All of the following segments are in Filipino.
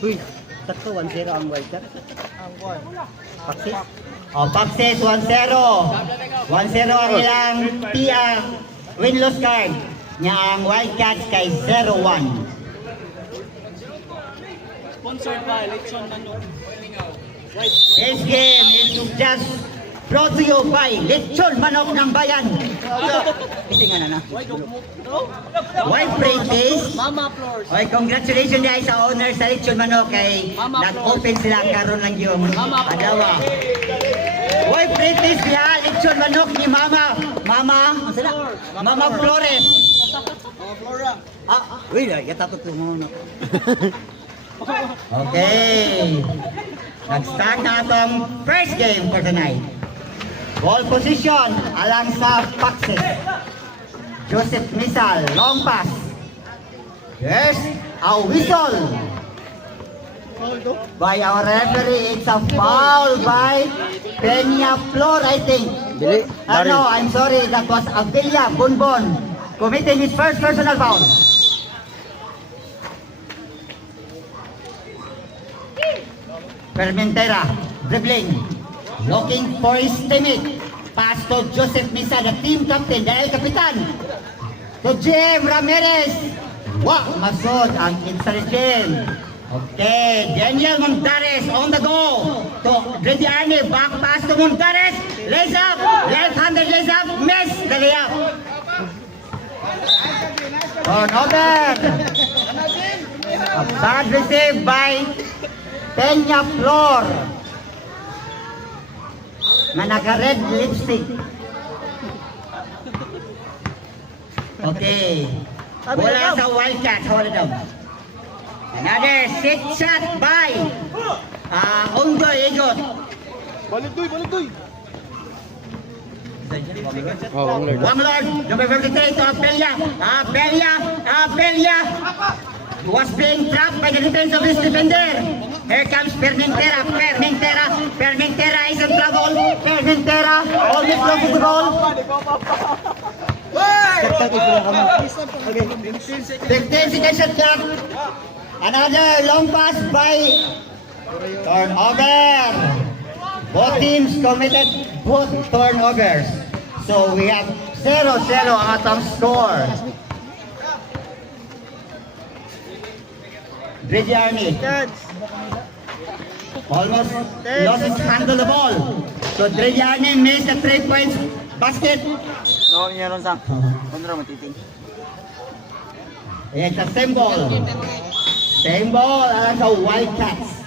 Uy, tatlo 1-0 ang Wildcat. Paksi. Pakses 1-0. 1-0 ang ilang win-loss card. Nya ang Wildcats kay 0-1. Sponsored by Lechon Manok. This game is just brought to you by Lechon Manok ng Bayan. Itingan na. White plate taste. Mama Floors. Okay, congratulations guys sa owner sa Lechon Manok kay nag-open sila karon lang yung adawa. White plate taste niya, Lechon Manok ni Mama. Ano sila? Mama Flores. Mama Flora. Uy, yatatot mo na. Okay. Nag-start na itong first game for tonight. Ball position alang sa Pakses. Joseph Misal, long pass. Yes, a whistle by our referee. It's a foul by Peña Flor, I think. No, I'm sorry, that was Abelia Bonbon committing his first personal foul. Permentera, dribbling, looking for his teammate. Pass to Joseph Misa, the team captain, dahil kapitan. To Jim Ramirez. Wow, masod ang insurgent. Okay, Daniel Montares on the go. To Grady Arne, back pass to Montares. Lays up, left-handed lays up, miss the layup. Turnover. A bad receive by Peña Flor na naka-red lipstick. Okay. Bola sa Wildcats. Hold it down. Another six shot by Undoy Igot. Balik doy. Wanglord, number 53 to Abelia. Abelia was being trapped by the defense of his defender. Here comes Permentera. Permentera is in trouble. Permentera almost loses the ball. 15 seconds shot clock. Another long pass by turnover. Both teams committed both turnovers. So we have 0-0 ang atong score. Grady Army almost lost his handle the ball. So Grady Army missed the 3 points basket. No, niya ron sang. Kontra matiting. It's a same ball. Same ball alang sa Wildcats.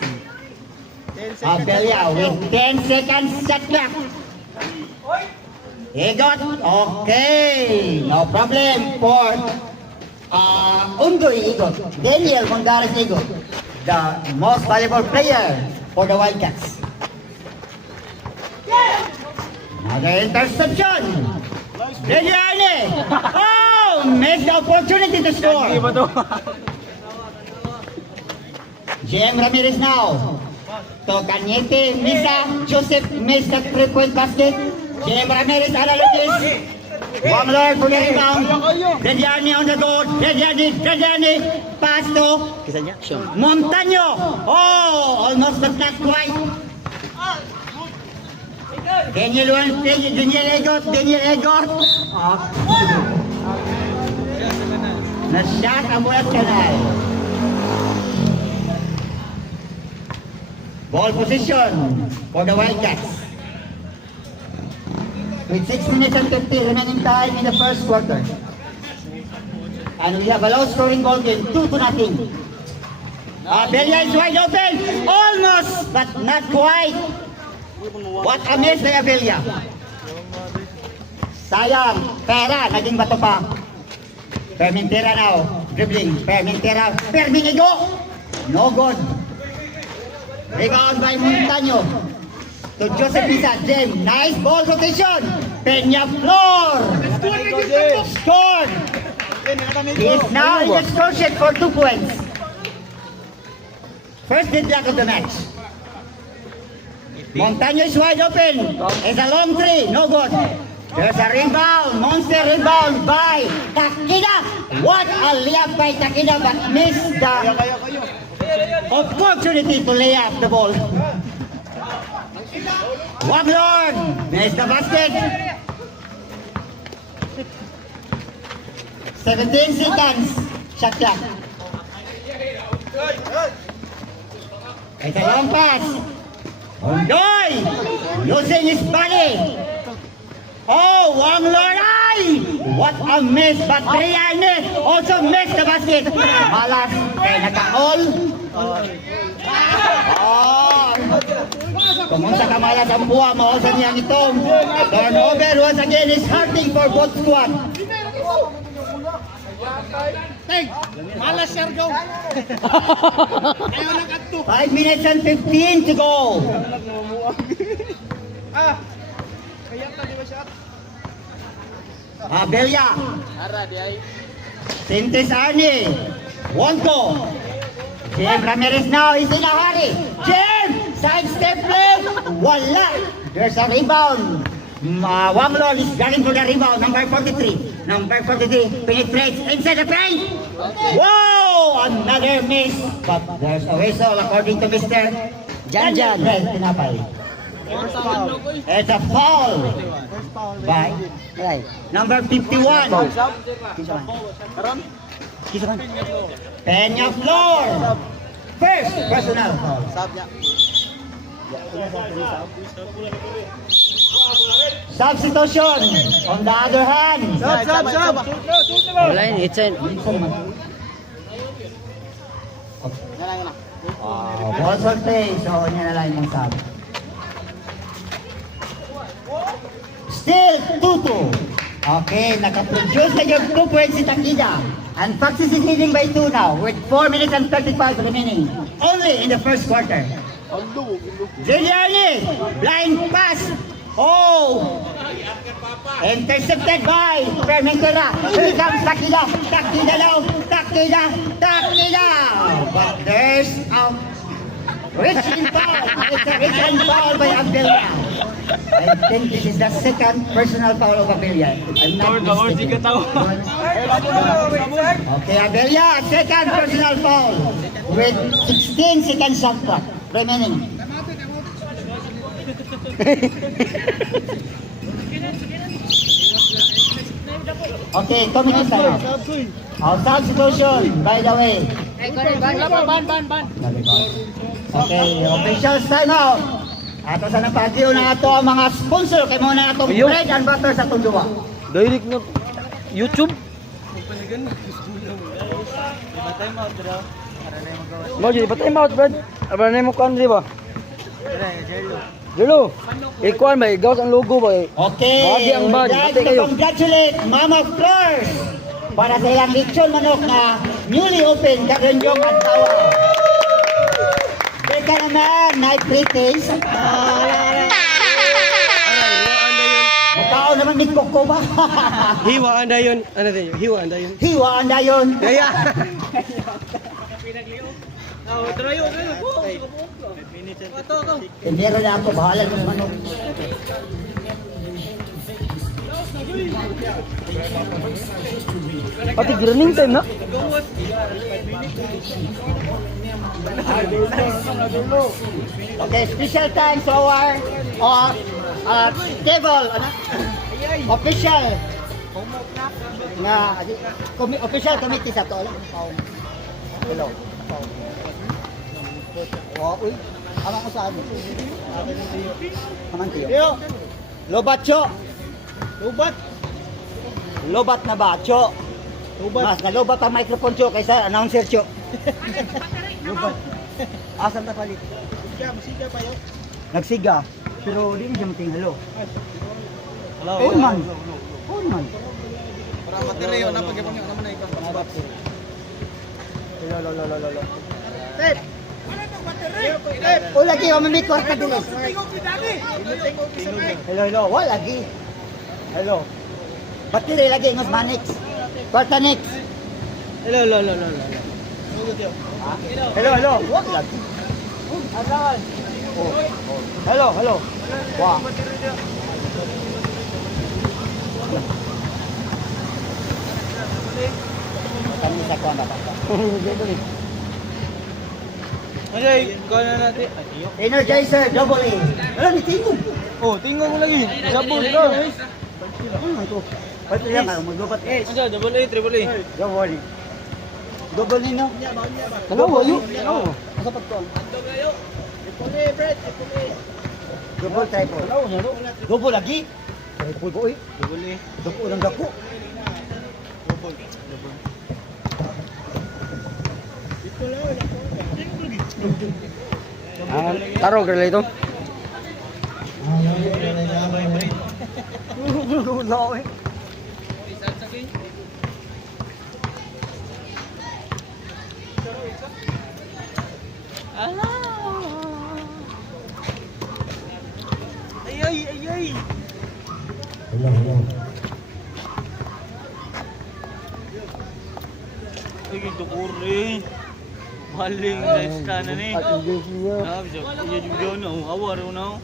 Abelia with 10 seconds shot clock. Igot, okay, no problem for Undoy Igot, Daniel Mondares Igot, the most valuable player for the Wildcats. Another interception. Daniel Arne, oh, missed the opportunity to score. JM Ramirez now. To Cañete, Misa, Joseph missed the 3-point basket. JM Ramirez analysis. Wanglord for the rebound. Grady Arne on the go. Grady Arne. Pass to Montaño. Oh, almost but not quite. Daniel Egot. Na-shot ang bulat kanal. Ball position for the Wildcats. With 6 minutes and 50 remaining time in the first quarter. And we have a low scoring ball game, 2-0. Abelia is wide open, almost, but not quite. What a miss by Abelia. Sayang, pera, naging bato pa. Permentera now, dribbling, Permentera, Perminigo, no good. Rebound by Montaño. To Joseph Misa, Jem, nice ball rotation. Peña Flor. Scored. He is now in the score sheet for 2 points. First deadlock of the match. Montaño is wide open. It's a long three, no good. There's a rebound, monster rebound by Takida. What a layup by Takida, but missed the opportunity to lay up the ball. Waglord, there's the basket. 17 seconds. Shot clock. It's a long pass. Ondoy, losing his body. Oh, Waglord, ay! What a miss, but Trianes also missed the basket. Malas, naka-all. Kumunsa ka malas ang buwa mo sa niyang itong turnover once again is hurting for both squad. Malas Sergio. 5 minutes and 15 to go. Abelya. Sintes Arnie. Wonko. Jim Ramirez now is in a hurry. Jim! Sidestep play. Wala. There's a rebound. Wanglor is running for the rebound. Number 43. Number 43 penetrates inside the paint. Whoa! Another miss. But there's a whistle according to Mr. Janjan. Tinapay. It's a foul by number 51. Peña Flor. First personal foul. Substitution on the other hand. Line, it's in. Ball for play. So, niya na lang yung sub. Still 2-2. Okay, nakaproduce na yung 2 points si Takida. And Foxes is leading by 2 now with 4 minutes and 35 remaining. Only in the first quarter. Giuliani, blind pass. Oh! Intercepted by Fermentera. Here comes Takida. Takida now. Takida. Takida. But there's a reaching foul. It's a reaching foul by Abdelia. I think this is the second personal foul of Abdelia. I'm not mistaken. Okay, Abdelia, second personal foul with 16 seconds shot clock remaining. Okay, coming time. Our substitution, by the way. Okay, officials time out. Ato sa napagyo na ato ang mga sponsor kay muna atong bread and butter sa Tunduwa. Direct na YouTube. Mau jadi patay out, Brad. Apa na mo kan di ba? Dulu. Ikuan ba igaw ang logo ba? Okay, Bagi ang bad, we'd like patay to kayo. congratulate Mama Flores para sa ilang lechon manok na newly open Kaganjong at Tawa. Teka naman, night pre-taste. Mukhaon naman may koko ba? Hiwa anda yun. Ano din? Hiwa anda yun. Hiwa ang dayon. Kaya. Tindero na ako, bahala ng manok. Pati running time na. Okay, special time to our table, ano? Official. Nga, official committee sa to. Hello. Oh, uy. Amang usahan mo. Amang tiyo. Lobat, Cho. Lobat. Lobat na ba, Cho? Lobat. Mas nalobat ang microphone, Cho, kaysa announcer, Cho. Lobat. Asan ta palit? Siga pa yun? Nagsiga. Pero di niya mating hello. Hello. On man. On man. Para materiyo na pag-ipon yung naman na ikaw. Hello. Tep. O lagi o may kwarta dili. Hello. Wa lagi. Hello. Battery lagi ngos manix. Kwarta next. Hello. Hello. Wa lagi. Asan? Oh. Hello. Wa. Kami sa kuan ba? Okay, kuha na natin. Energizer Double A. Wala, ni tingog. Oh, tingnan mo lagi. Sabon bro. Ano ito? Pati lang ako, maglupat. Ano, double A, triple A. Double A. Double A no? Tanawa, yun. Kasapat ko. Double triple. Double lagi. Triple ko eh. Double A. Double ng dako. Taro girl ito. Wala eh. Ay. Ay, ito kuri. Maling nice ka na ni. Sabi siya, iya juga na. Awar na.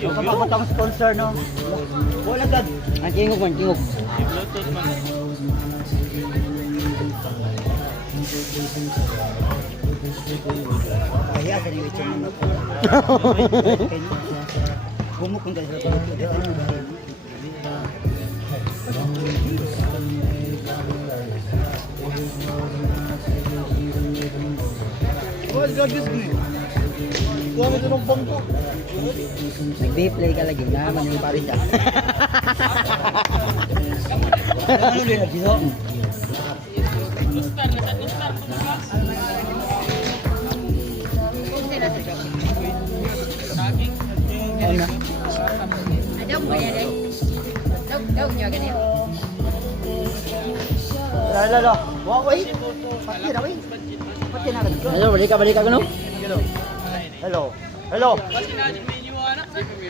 Kasama ko tang sponsor no. Wala gad. Ang tingog man, tingog. Bluetooth man. Kaya sa ni Wicho mo. Bumukong ka sa What's God this green? Kuha mo ito ng bangko. Nag-play ka lagi naman yung pare siya. Ano din dito? Ano? Đông rồi đây. Đông nhờ cái này. Lalo. Wa oi. Pati na oi. Pati na gad. Ayo, balik ka no? Hello. Hello.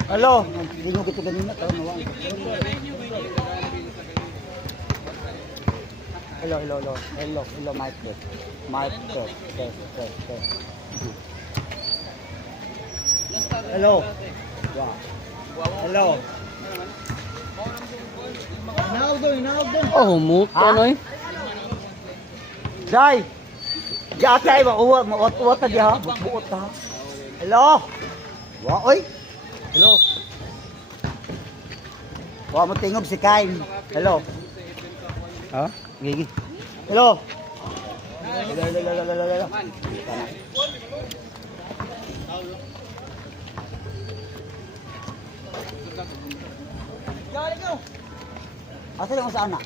Hello. Hindi mo kita ganina tao nawa. Hello, mic test. Mic test. Hello. Wow. Hello. Oh, humut ka no eh. Jai. Jatay ba uwa mo uot ta diha, buot ta. Hello. Wa oi. Hello. Wa mo tingog si Kain. Hello. Ha? Gigi. Hello. Asa lang sa anak?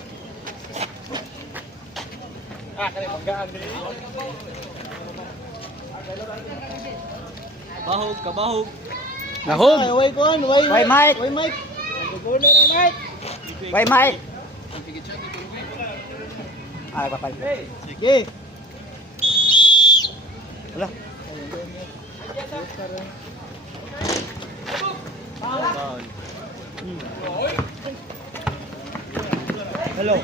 Bahog ka, bahog. Nahog! Way kon, way. Why Mike? Way Mike. Gulo na Mike. Why Mike? Ah, papay. Sige. Wala. Hello.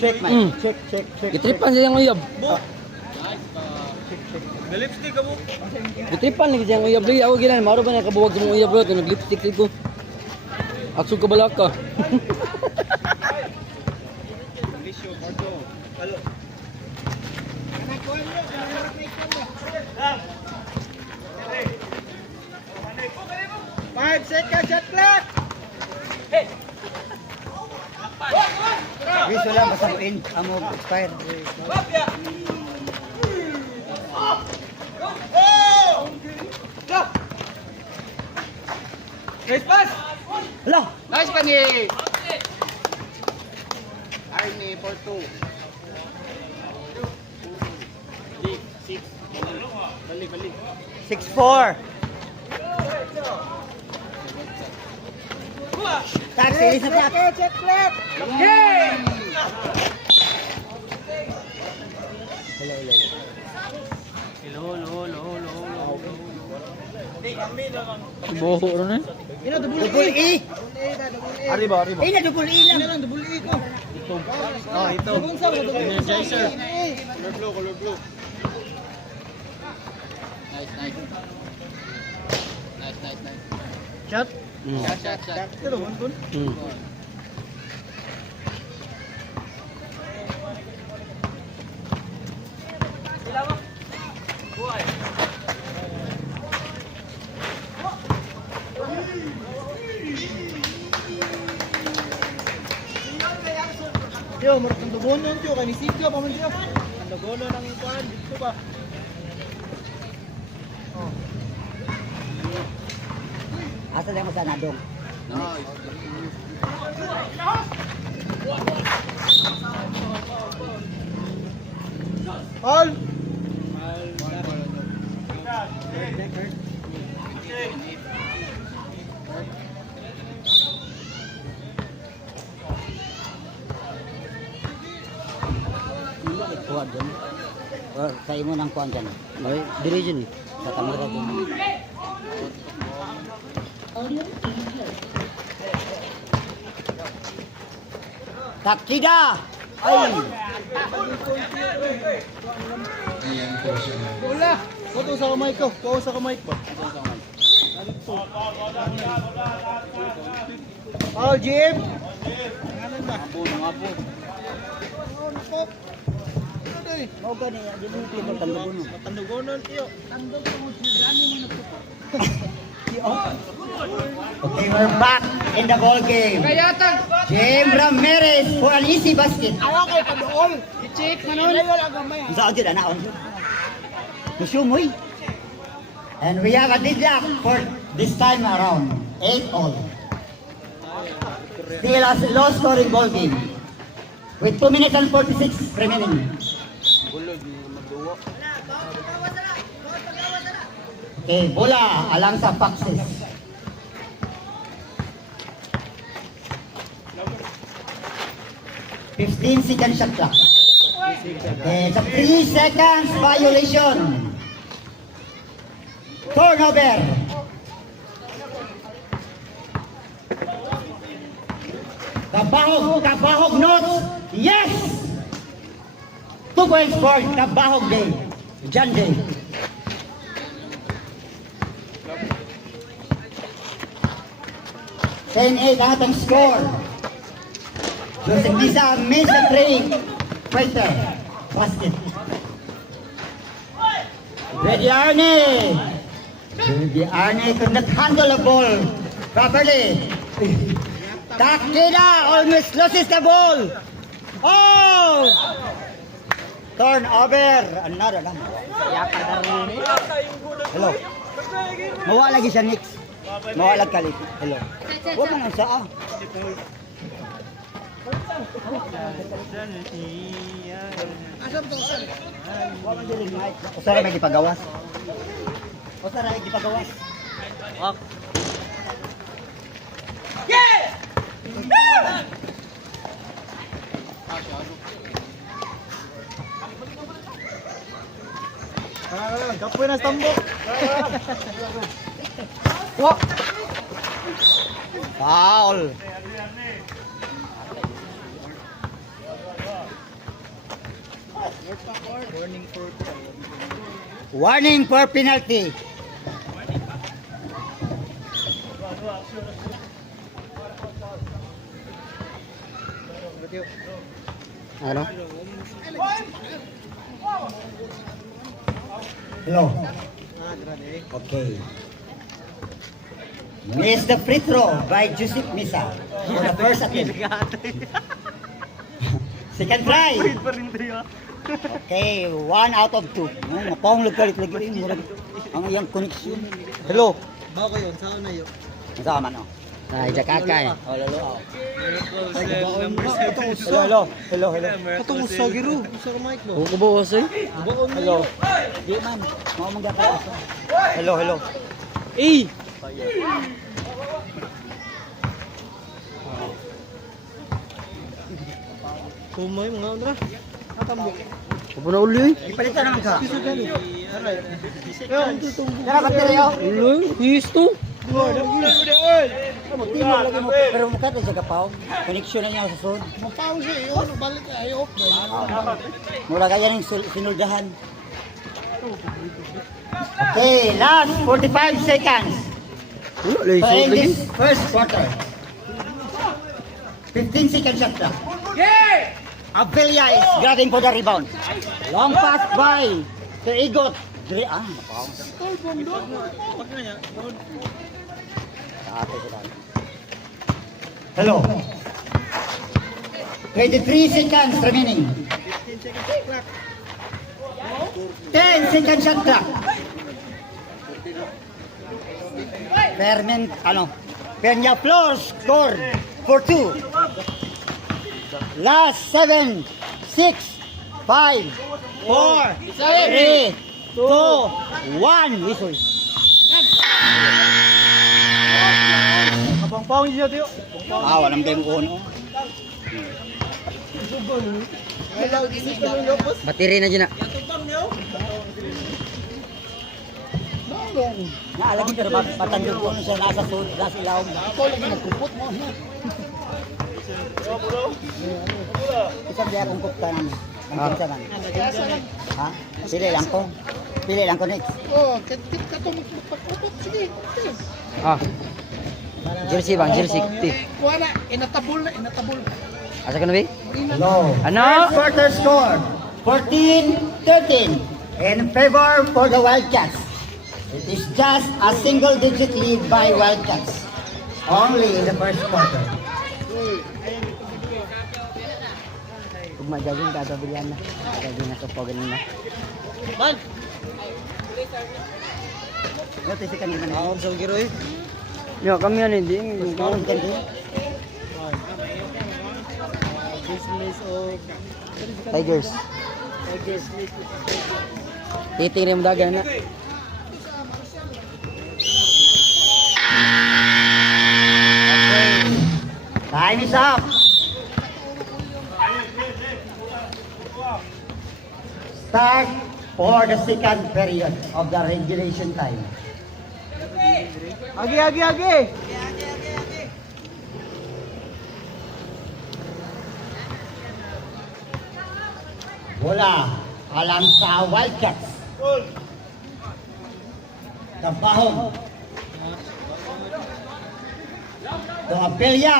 Check Mike. Check. Gitripan siya ng uyab. Lipstick ka mo. Gitripan lagi siya ng uyab. Lagi ako ginan, maro ba na kabuwag sa mga uyab bro? Nag-lipstick ko. Aksog ka balak ka. Five seconds, shot clock. Yes, wala basta mo in. Amo expire. Nice pass. Hello. Nice pa ni. Ay ni for 2. 6. Balik. 6-4. Taxi, listen up. Check clock. Boho ron eh. Double E. Arriba. Eh, na double E lang. Double E ko. Ito. Energizer. Color blue. Nice. Shot. Shot. Ito naman kun. Tiyo, marap ng dugonon, tiyo. Kanisigla pa man tiyo. Ang dugonon ng kuhan. Dito ba? Asa lang mo sa nadong? All! Kuha dyan. Or kayo mo ng kuha dyan. May diri dyan eh. Sa kamera dyan. Takida! Ay! Wala! Kuto sa kamay ko. Kuto sa kamay ko. All, Jim! Nangalan ba? Nangabo. Oh, nakop. Ano dali? Mau gani, di mo yung tandugono. Matandugonon, tiyo. Okay, we're back in the ball game. James Ramirez for an easy basket. Awa kay padool. I-check manon. Wala gamay. Saan dyan, anaon? Musumoy. And we have a deadlock for this time around. 8-all. Still a low scoring ball game. With 2 minutes and 46 remaining. Okay, bola alang sa Foxes. Second shot clock. Okay, it's a 3 seconds violation. Turnover. Kabahog notes. Yes! 2 points for Kabahog Day. John Day. Ten-8 ang atong score. Joseph Lisa missed the three. Fighter. Basket. Ready Arnie. Ready Arnie could not handle the ball properly. Takida almost loses the ball. Oh! Turnover. Another lang. Hello. Mawa lagi siya Knicks. Mawa lang kalit. Hello. Huwag mo nang saa. Usara may gipagawas. Usara may gipagawas. Kapoy na stambok. Foul. Warning for penalty. Ano? Hello. Okay. Miss the free throw by Joseph Misa for the first attempt. Second try. Okay, 1 out of 2. Mapawang lagkalit lagi. Ang iyang connection. Hello. Bako yun, saan na yun? Saan man o? Ay, jakakay. Oh, lalo. Hello. Hello. Katong sa giro. Sa kamay ko. Huwag ko ba wasay? Hello. Di man. Mau mong gata. Hello. Eh! Kumay mga ondra. Katambok. Huwag na uli eh. Ipalitan naman ka. Piso gani. Aray. Kaya baterya o. Uli, histo. Timo lagi mo. Pero mukha tayo sa kapaw. Connection na niya sa sud. Mapaw siya. Ano balik ay off. Mura kaya ng sinuldahan. Okay, last 45 seconds. Wala, So laysod in lagi. this first quarter. 15 seconds shot clock. Abelia is grabbing for the rebound. Long pass by to Igot. Mapaw. Hello. 23 seconds remaining. 10 seconds shot clock. Peñaflor scored for 2. Last 7, 6, 5, 4, 3, 2, 1. Whistle. Walang game uno. Bateri na dyan na. Naalagi pero patandog ko siya nasa sud, nasa ilaw. Ako lagi nagkupot mo. Isang diya kong kupta namin. Ang kupta man. Ha? Pili lang ko next. Ah. Jersey bang, jersey. Wala, inatabol. Asa ka na ba? No. Ano? First quarter score, 14-13 in favor for the Wildcats. It is just a single-digit lead by Wildcats. Only in the first quarter. Kung magaging gagabilian na. Gagawin na sa po ganun na. Notice ka naman. Ako sa giro eh. Yo, kami yan hindi. Score ganito. Tigers. Titingin mo dagan na. Time is up. Start for the second period of the regulation time. Agi. Bola alam sa Wildcats. Kabahog. The Apelia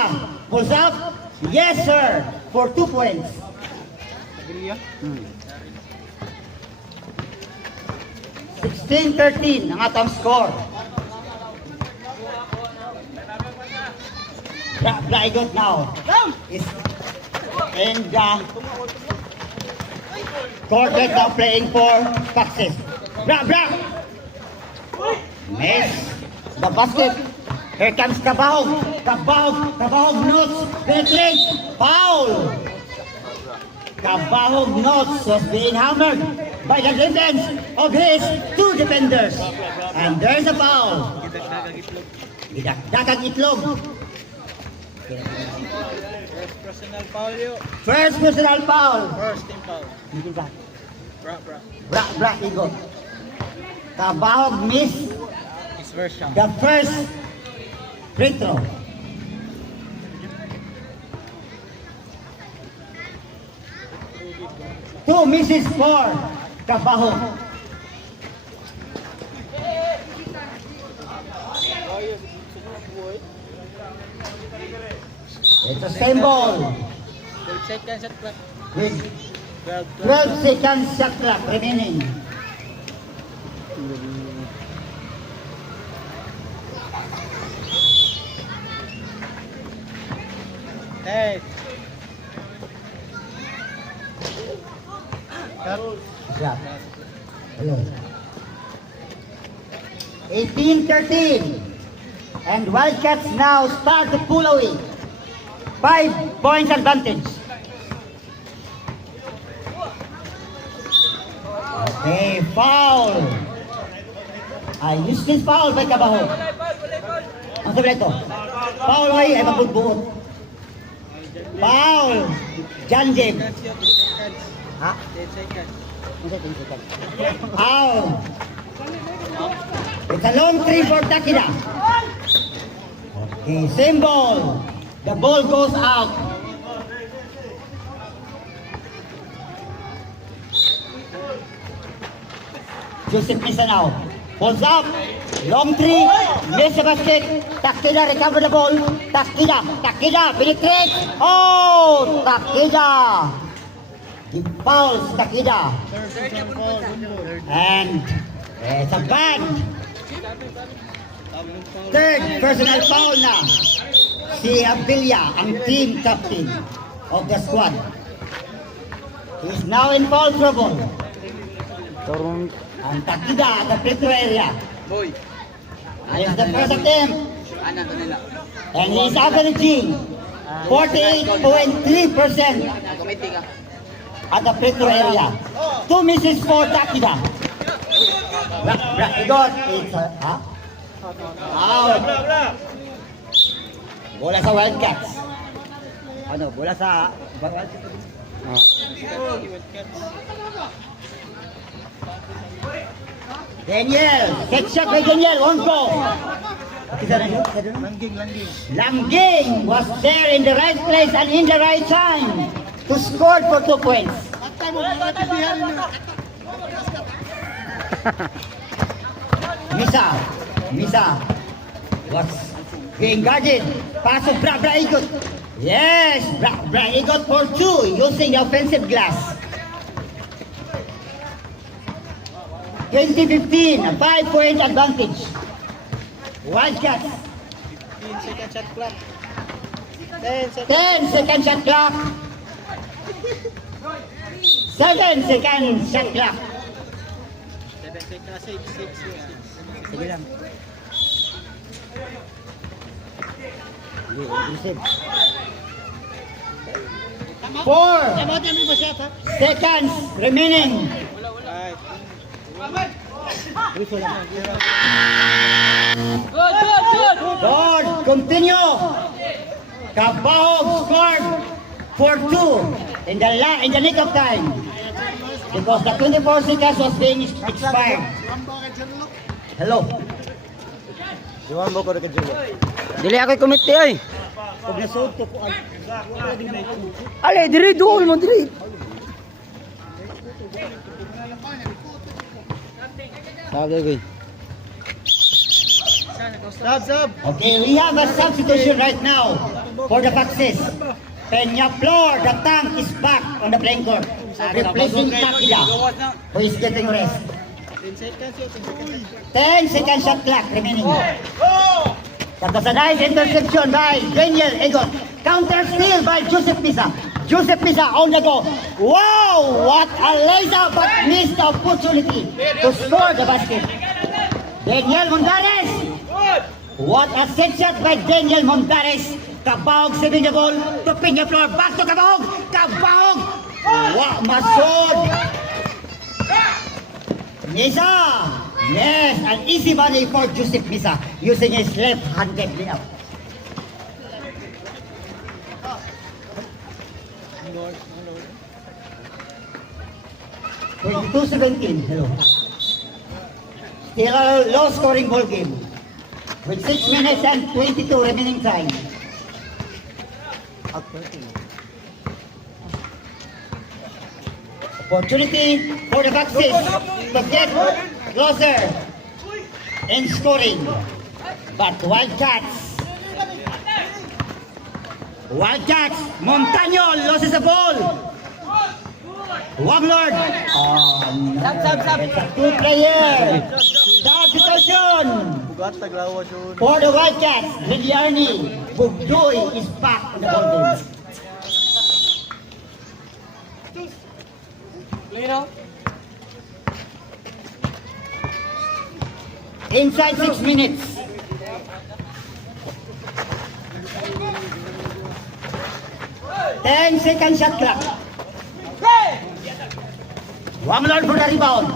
pulls up. Yes, sir. For 2 points. 16-13 ang atong score. Braigot now is in the quartet now playing for Texas. Bra! Miss the basket. Here comes Kabahog. Kabahog notes. Penetrate. Foul. Kabahog notes was being hammered by the defense of his 2 defenders. And there's a foul. Gidakdagang itlog. First personal foul. First team foul. Bra, Igo. Kabahog missed His first shot. the first free throw. Two misses for Kabahog. It's the same ball 12 seconds at clock. with 12. 12 seconds shot clock remaining. Hey. Shot. Hello. 18-13. And Wildcats now start to pull away. 5 points advantage. Okay, foul. Useless foul by Kabahog. Ang sabi ito? Foul ay mabudbuot. Foul. John James. Ha? 10 seconds. Foul. It's a long three for Takida. Okay, same ball. The ball goes out. Joseph Misa now. Pulls up. Long three. Miss the basket. Takida recover the ball. Takida. Penetrate. Oh! Takida. He fouls Takida. And it's a bad. Third personal foul na. Si Abelia, ang team captain. of the squad. He is now in foul trouble. Tarong. Ang Takida at the free throw area. Boy. This is the first attempt. Ana to nila. And he is averaging 48.3% Komite ka. at the free throw area. 2 misses for Takida. Igot. It's out. Bola sa Wildcats. Ano, bola sa Daniel, set shot by Daniel, won't go. Langging was there in the right place and in the right time to score for 2 points. Misa was being guarded. Pass of Bra Igot. Yes, Bra Igot for 2 using the offensive glass. 2015, a 5-point advantage. Wildcats. 10 second shot clock. 10 second shot clock. 7 second shot clock. 7 seconds, 6. Sige lang. Four seconds remaining. Lord, continue. Kabahog scored for 2 in the nick of time because the 24 seconds was being expired. Hello. Dili ako komite ay. Pag nasod ko po, Ale, diri doon mo diri. Sabi ko. okay, we have a substitution right now for the Foxes. Peña Flor, the tank is back on the playing court, replacing Takida, who is getting rest. 10 second shot clock remaining. That was a nice interception by Daniel Egot. Counter steal by Joseph Pisa. Joseph Pisa on the go. Wow! What a laser but missed the opportunity to score the basket. Daniel Mondares. What a set shot by Daniel Mondares. Kabahog saving the ball to Peña Flor. Back to Kabahog. Kabahog. Wow, Masod. Misa. Yes, an easy money for Joseph Misa using his left-handed layup. Hello. Still a low-scoring ball game with 6 minutes and 22 remaining time. Opportunity for the Foxes to get closer in scoring. But Wildcats, Montaño loses the ball. Wanglord. It's a 2-player substitution for the Wildcats. Liliarni Bugdoy is back on the ball game. Inside 6 minutes. Ten second shot clock. Wanglord for the rebound.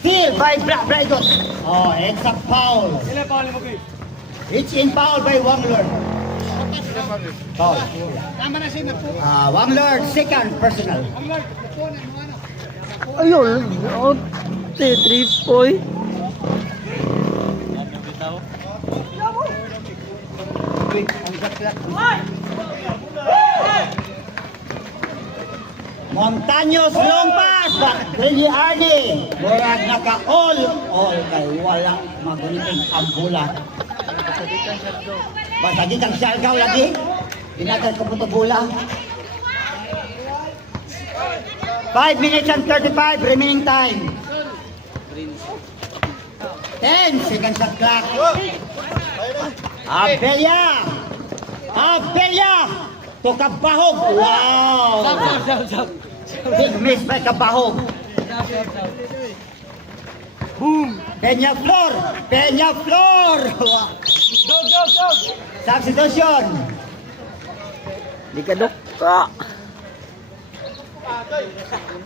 Steal by Brighton. Oh, it's a foul. It's in foul by Wanglord. Foul. Wanglord second personal. Ayun, out 3 point. Montaños long pass, but Liliarni murag naka-all kay walang maguniting ang bola. Basta di kang Siargao lagi, dinagay ko po bola. 5 minutes and 35 remaining time. 10 seconds shot clock. Abella to Kabahog. Wow! Big miss by Kabahog. Boom! Peña Flor! Peña Flor! Wow. Substitution. Di ka ka.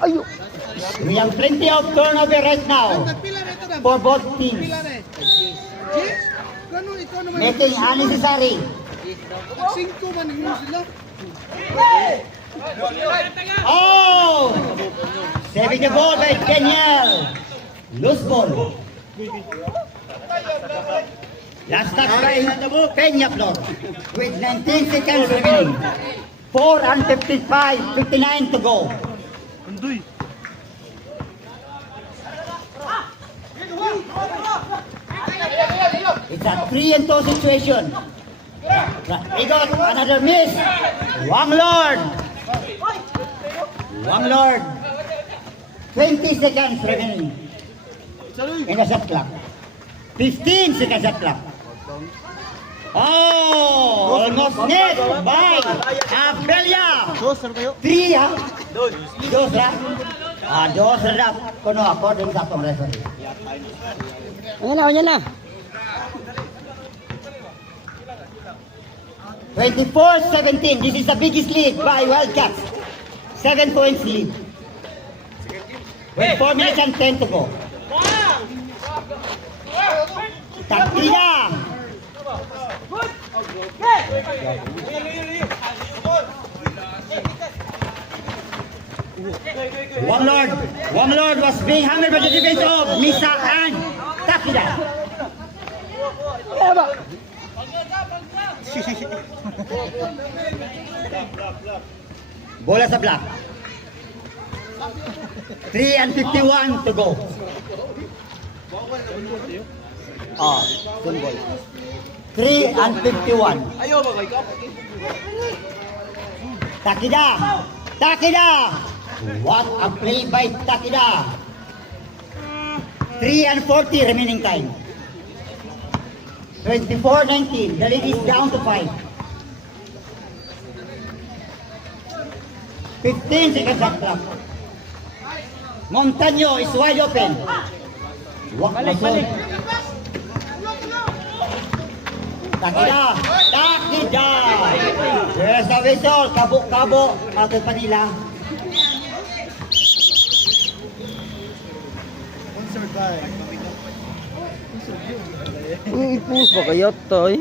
Ayo. We have plenty of turnover right now for both teams. Making unnecessary. Oh! Saving the ball by Daniel. Loose ball. Last touch by Peña Flor with 19 seconds remaining. 4:55, 59 to go. It's a 3-2 situation. We got another miss. Wanglord. 20 seconds remaining in the shot clock. 15 seconds shot clock. Oh, almost net by Abelia. 3 ha? Dos ra? Dos ra. Kuno ako dun sa atong referee. Ayan na. 24-17. This is the biggest lead by Wildcats. 7 points lead. With 4 minutes and 10 to go. Takina. Wanglord was being hammered by the defense of Misa and Takida. Bola sa block. 3:51 to go. Symbol. 3:51. Takida. What a play by Takida. 3:40 remaining time. 24-19. The lead is down to 5. 15 seconds shot clock. Montaño is wide open. Balik. Takida. There's the whistle. Kabo. Ato pa nila. Ipus ba kayo, Toy?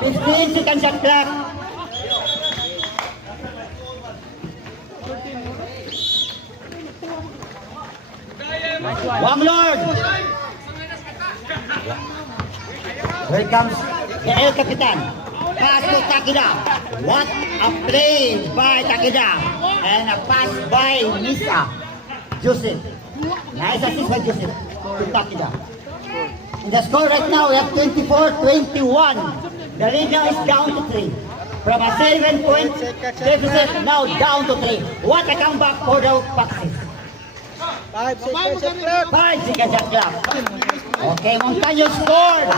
Fifteen seconds shot clock. Wanglord. Here comes the El Capitan. Pass to Takida. What a play by Takida. And a pass by Misa. Joseph. Nice assist by Joseph to Takida. In the score right now, we have 24-21. The lead now is down to 3. From a 7-point deficit, now down to 3. What a comeback for the Paxis. 5 seconds shot clock. Okay, Montaño scored.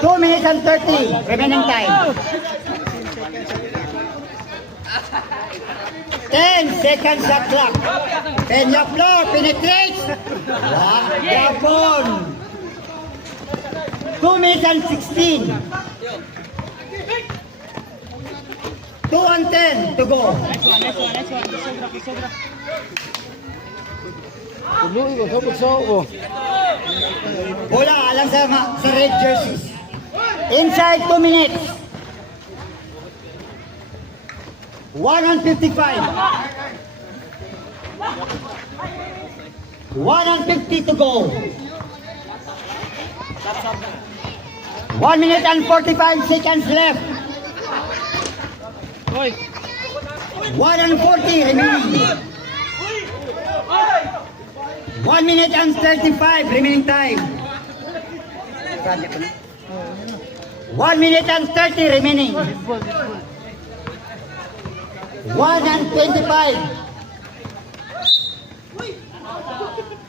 2 minutes and 30 remaining time. 10 seconds shot clock. Peña Flor penetrates. Gabon. 2 minutes and 16. 2:10 to go. Tuloy ko, sabot ko. Bola alang sa red jerseys. Inside 2 minutes. 1:55. 1:50 to go. 1 minute and 45 seconds left. 1:40 remaining. 1 minute and 35 remaining time. 1 minute and 30 remaining. 125.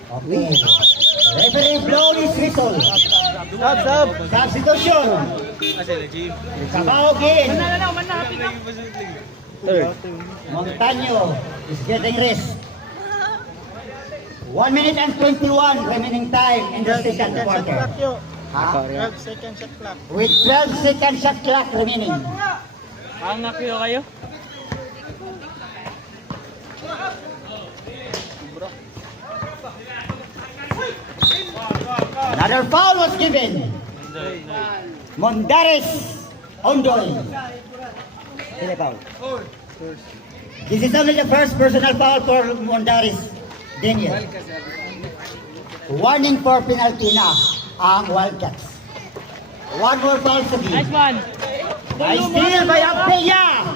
Okay. Referee blow his whistle. Substitution. Cabao again. Montaño is getting rest. 1 minute and 21 remaining time in the second quarter. Ha? 12 second shot clock. With 12 second shot clock remaining. Anak kayo? Another foul was given. Mondares Ondoy. This is only the first personal foul for Mondares Daniel. Warning for penalty na ang Wildcats. One more foul sa game. Nice one. Nice steal by Abella.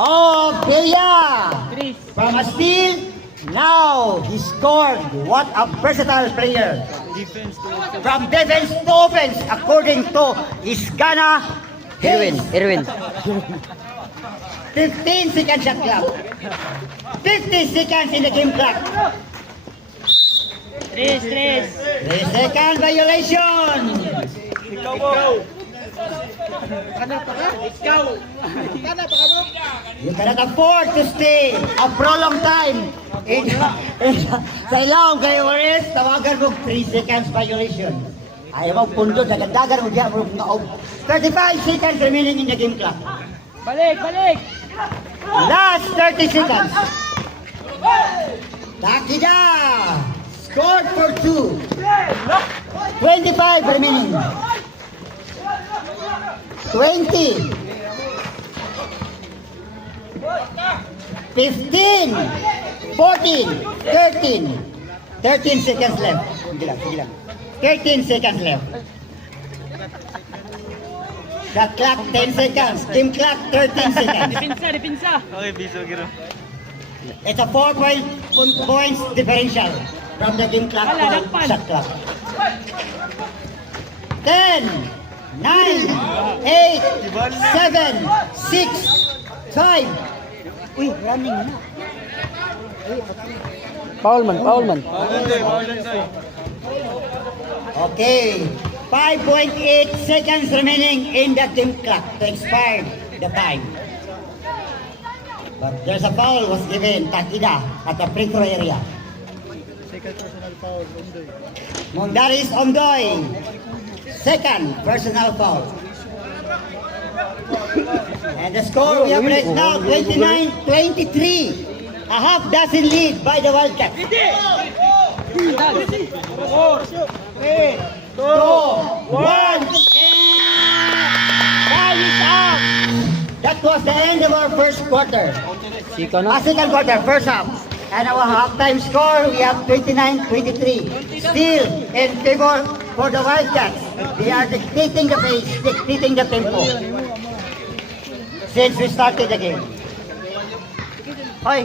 Oh, Abella. Chris. From a steal, now he scored. What a versatile player. Defense to From defense to offense, according to Isgana Erwin. 15 seconds shot clock. 50 seconds in the game clock. Tres. 3 second violation. You cannot afford to stay a prolonged time sa ilawang kayo oras, tawagan mo 3 seconds violation. Ayaw mo pundo, dagan-dagan mo diyan mo mga 35 seconds remaining in the game clock. Balik. Last 30 seconds. Takida scored for 2. 25 remaining. 20. 15. 14. 13. 13 seconds left. Sige lang. 13 seconds left. The clock 10 seconds. Game clock 13 seconds. Dipinsa. Okay, biso giro. It's a 4 points differential from the game clock to the shot clock. 10, 9, 8, 7, 6, 5. Uy, running na. Foul man. Okay. 5.8 seconds remaining in the game clock to expire the time. But there's a foul was given, Takida, at the free throw area. Second personal foul. Ondoy. Mondaris Ondoy. Second personal foul. And the score we have right now 29-23. A half dozen lead by the Wildcats. 4, 3, 2, 1, and time is up. That was the end of our first quarter. Sika na. Second quarter, first half. And our halftime score, we have 29-23. Still in favor for the Wildcats. They are dictating the pace, dictating the tempo. Since we started the game. Hoy,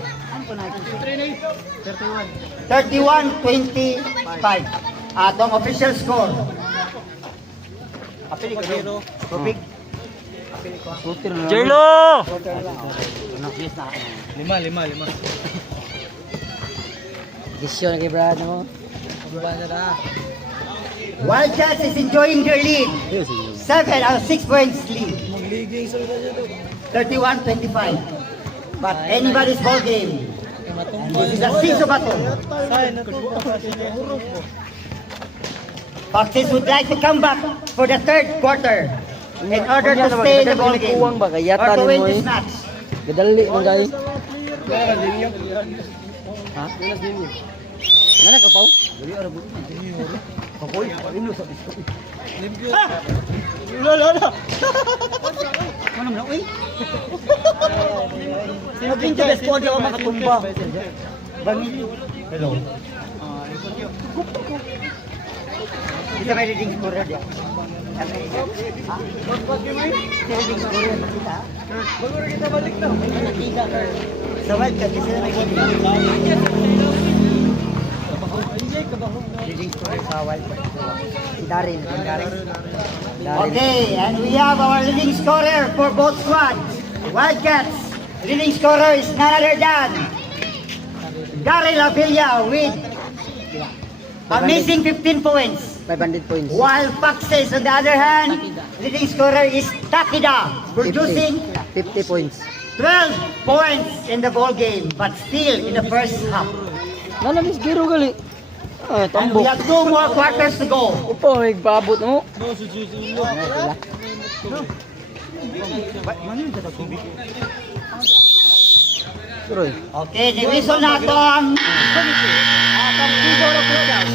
31-25. Atong official score. Apili ko dito. Tubig. Jerlo! Lima. Desisyon na kay Brad mo. Wildcats is enjoying their lead. 6 points lead. 31-25. But anybody's ball game. And this is a season battle. Foxes would like to come back for the third quarter in order to stay in the ball game or to win this match. Gadali mo guys. Ha? Mana ka pau? Ano mo na, uy? Sino pinto na squad ako makatumba? Bangin. Hello. Kita may leading scorer dia. Leading scorer kita. Bago kita balik na. Sawad ka kasi may leading scorer sa Wildcats. Darin. Okay, and we have our leading scorer for both squads. Wildcats, leading scorer is none other than Gary Lavilla with amazing 15 points. 500 points. While Foxes, on the other hand, leading scorer is Takida, producing 50 points. 12 points in the ball game, but still in the first half. Nalamis giro gali. Ah, And we tambok. have 2 more quarters to go. Upo, may paabot mo. Suroy. Okay, ni-whistle na ito ang Pizol officials.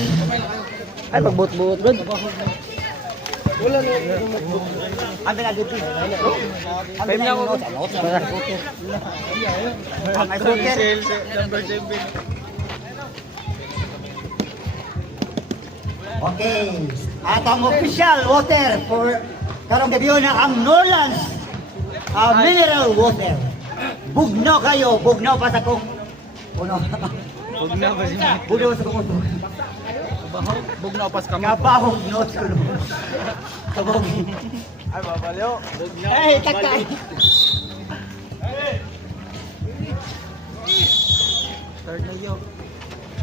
Ay, pagbuot-buot, bro. Ang pinag-ipin. Ang pinag-ipin. Ang pinag-ipin. Number 7. Okay. At ang official water for karong gabi na ang Norlands mineral water. Bugnaw kayo, bugnaw pa sa kong puno. Huwag na ba siya? Bugnaw sa kong Bugnaw pas ka mo. kabahong notes ko. Kabahong. Ay, babaliw. Bugnaw. Eh, takay. Third na yun.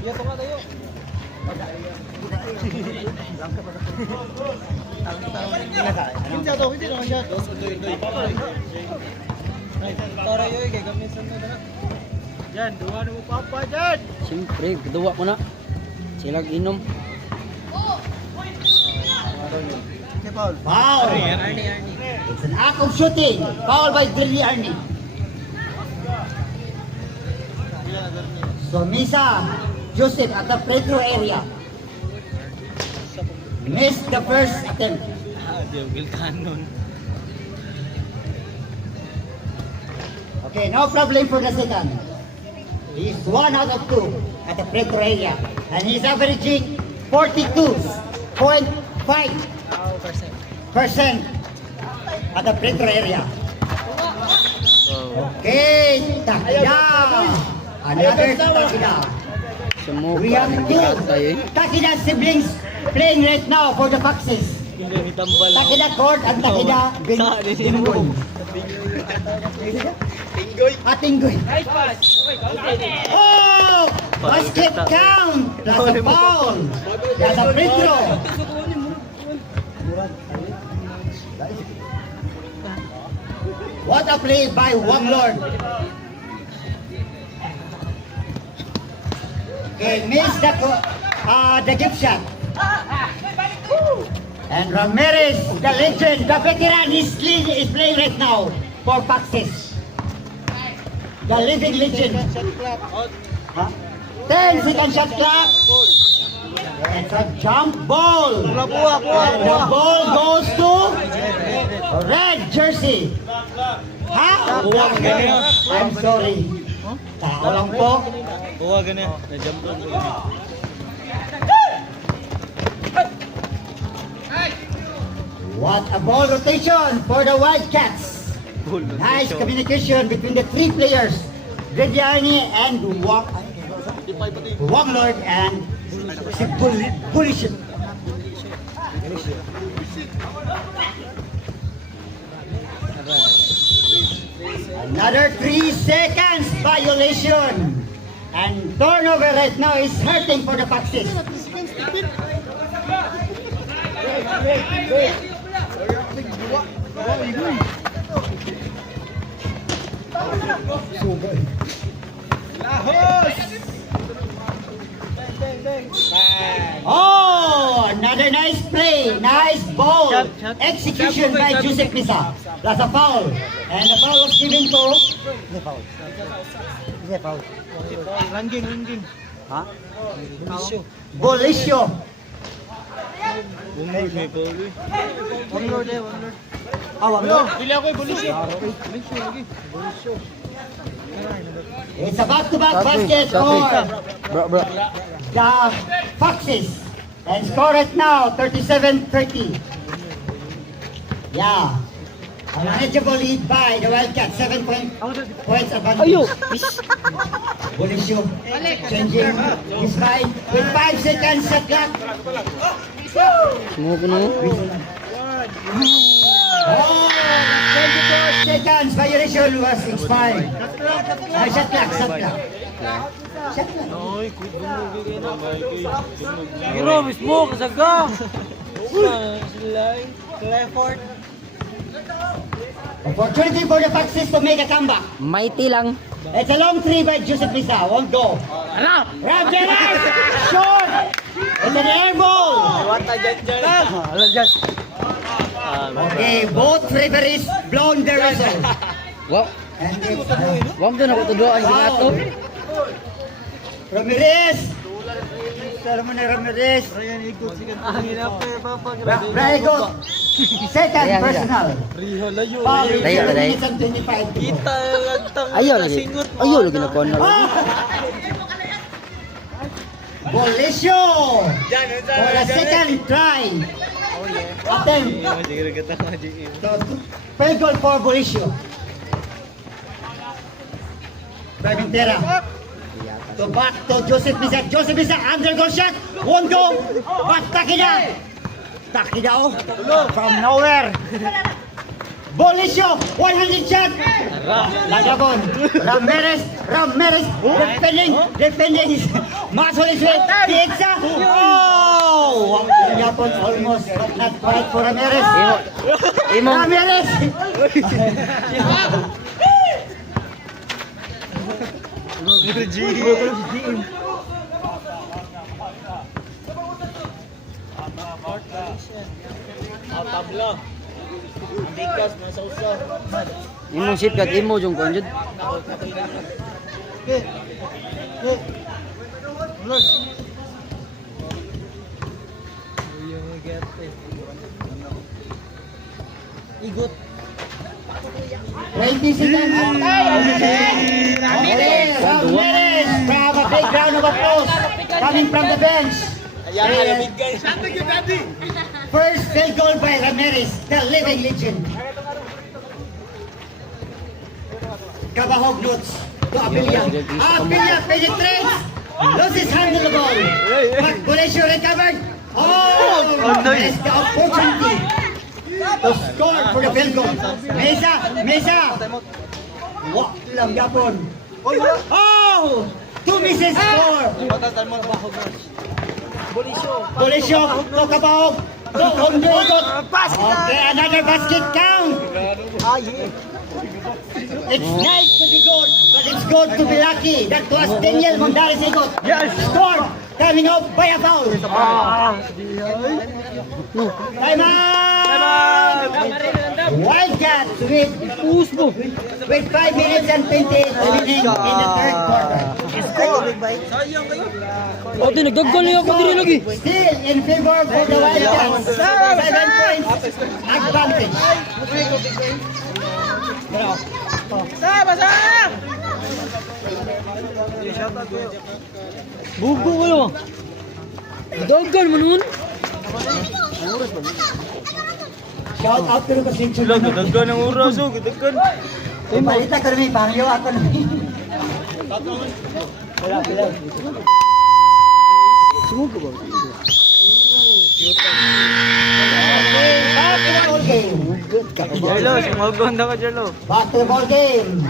Yato nga tayo. Hindi daw, hindi naman yan. Tara yun, kay gamisan na na. Yan, duwa na mo papa dyan. Siyempre, gaduwa ko na. Sila inom. Okay, Paul. Foul. It's an act of shooting. Foul by Drilly Arnie. So Misa Joseph at the free throw area. Missed the first attempt. Gil kanon. Okay, no problem for the second. He's 1 out of 2 at the free throw area. And he's averaging 42.5% at the free throw area. Okay, Takida. Another Takida. Sumuka. We have Hindi two ka tayo eh. Takida siblings playing right now for the Foxes. Hindi tambal. Takida court and Takida Bingoy. Tinggoy. Oh! Basket count! That's a foul! That's a free throw! What a play by Wanglord! Okay, missed the gift shot. And Ramirez, the legend, the veteran, is playing right now for Foxes. The living legend. Shot clock. Huh? 10-second shot clock. It's a jump ball. And the ball goes to red jersey. Ha? I'm sorry. Tao lang po. Buwa ganyan. Na-jump doon. What a ball rotation for the Wildcats. Nice communication between the 3 players, Rediani and Wanglord and si Bullish. Another 3 seconds violation. And turnover right now is hurting for the Foxes. Oh, another nice play, nice ball, execution by Joseph Misa. That's a foul, and the foul was given to. Rangging. Huh? Bulisyo. Bolicio. Bumulog may Paul. Wanglord eh, Wanglord. Wanglord. Pili ako eh, Bulisyo. Bulisyo lagi. Bulisyo. It's a back-to-back basket for Bro. the Foxes. And score it now, 37-30. Yeah. A manageable lead by the Wildcats, 7 points advantage. Ayo! Bolicio changing his mind with 5 seconds sa clock. Sumuka na mo. Oh, 24 seconds. Violation was expired. Shot clock, shot clock. Shot clock. Ay, gumugi kayo na. Giro, mismo, kasaga. Clifford. Opportunity for the Foxes to make a comeback. Mighty lang. It's a long three by Joseph Lisa. Won't go. Ano? Ramirez! Short! It's an air ball! Wata dyan. Alam dyan. Okay, both referees blown their whistle. Wow. And it's Wag doon ako tuduan ng ato. Ramirez! Sala mo na Ramirez. Ryan ikot. Ang hirap pa yung papag. Very good. Second Ayan, personal. Riho layo. Foul, Layo, 0 layo. minutes and 25 to go. Kita lagtang. Ayaw lagi. Ayaw lagi na corner. Bolisyo! For the second try. Attempt. So, field goal for Bolisyo. Driving Tera. So back to Joseph Bisa. Joseph Bisa, undergo shot. Won't go. But Takida. Takida oh. From nowhere. Bolisyo, 100 shot. Lagabon. Ramirez. Defending. Masol is with Pietza. Oh! Yapon almost not quite for Ramirez. Imo. Ramirez. Tabla. Bigas nasa usa. Imong sipkat imo jung kon jud. Igot. 20 seconds. Ramirez from a big round of applause coming from the bench. Ayan, alamig guys. First field goal by Ramirez, the living legend. Kabahog notes to Apilia. Apilia penetrates, loses handle the ball. But Bolisyo recovered. Oh, missed the opportunity to score for the field goal. Mesa. Wak lang yapon. Oh, 2 misses for Bolisyo to Kabahog. To Honduras. Okay, another basket count. It's nice to be good, but it's good to be lucky. That was Daniel Mondares Igot. Yes. Score coming out by a foul. Time out. Wildcats with 5 minutes and 28 remaining in the third quarter. O di nagdagol niyo ako diri lagi. Still in favor for the Wildcats. 7 points advantage. Bugo kayo. Dagol mo nun. Shout out to the Kasing Sila, gadagan ng oras oh, gadagan. Balita ko namin, pangyo ako namin. Sumuko ba? Basketball game. Jello, sumagon na ka Jello. Basketball game.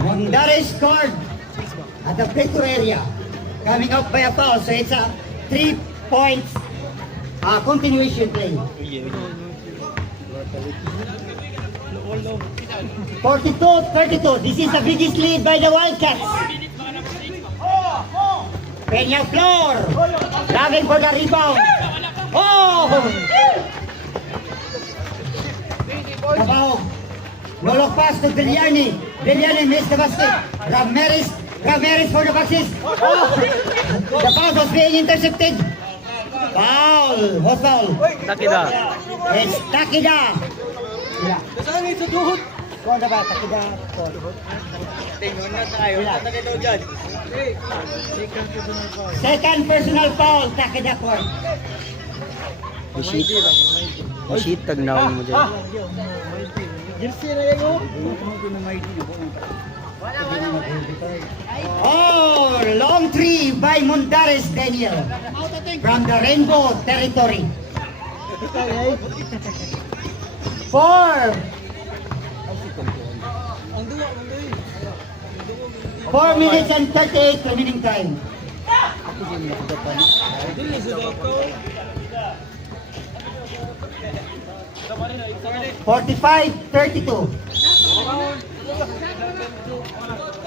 Mondares scored at the breakthrough area. Coming out by a foul, so it's a 3 points continuation play. 42-32. This is the biggest lead by the Wildcats. Peña Flor. Driving for the rebound. Oh! Kabahog. No look pass to Villani. Villani missed the basket. Ramirez for the Foxes. Oh! The pass was being intercepted. Foul. What foul? Takida. It's Takida. Yeah. Kung na ba, Takida. Tingnan na tayo. Takida daw dyan. Second personal foul, Takida court. Masitag na ako mo dyan. Oh, long three by Mundares Daniel from the Rainbow Territory. 4 minutes and 38 remaining time. 45-32.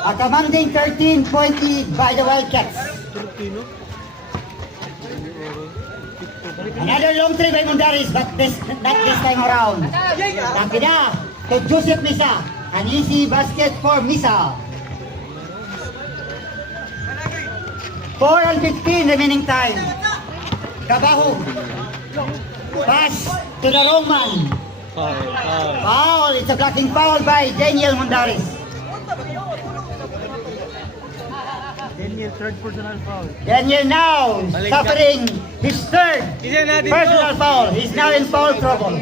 A commanding 13-point lead by the Wildcats. Another long three by Mundaris, but not this time around. Takida to Joseph Misa. An easy basket for Misa. 4:15 remaining time. Kabaho. Pass to the wrong man. Foul. It's a blocking foul by Daniel Mundaris. Daniel now suffering his third personal foul. He's now in foul trouble.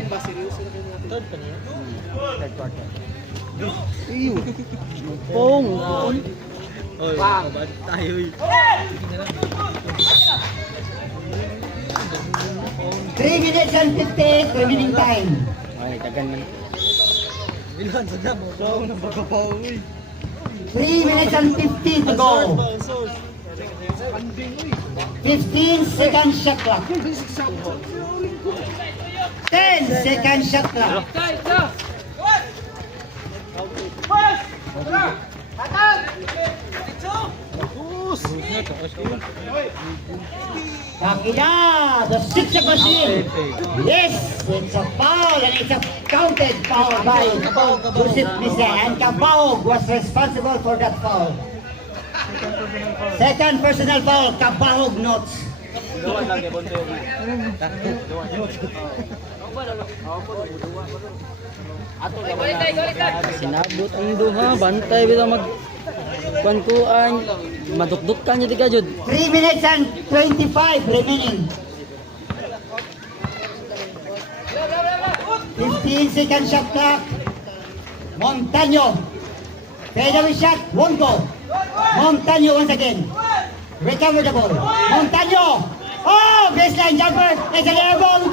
Pong! Oy, babad tayo eh. 3 minutes and 58 remaining time. Ay, tagan man. 3 minutes and 15 to go. 15 second shot clock. 10 second shot clock. Takida, the 6 second shield. Yes, it's a foul and it's a counted foul by Joseph Misa, and Kabahog was responsible for that foul. Second personal foul, Kabahog notes. Sinabot ang duha, bantay bitaw mag kuan madukdukan niya di ka jud. 3 minutes and 25 remaining. 15 second shot clock. Montaño. Fadeaway shot, won't go. Montaño once again. Recover the ball. Montaño. Oh, baseline jumper. It's an air ball.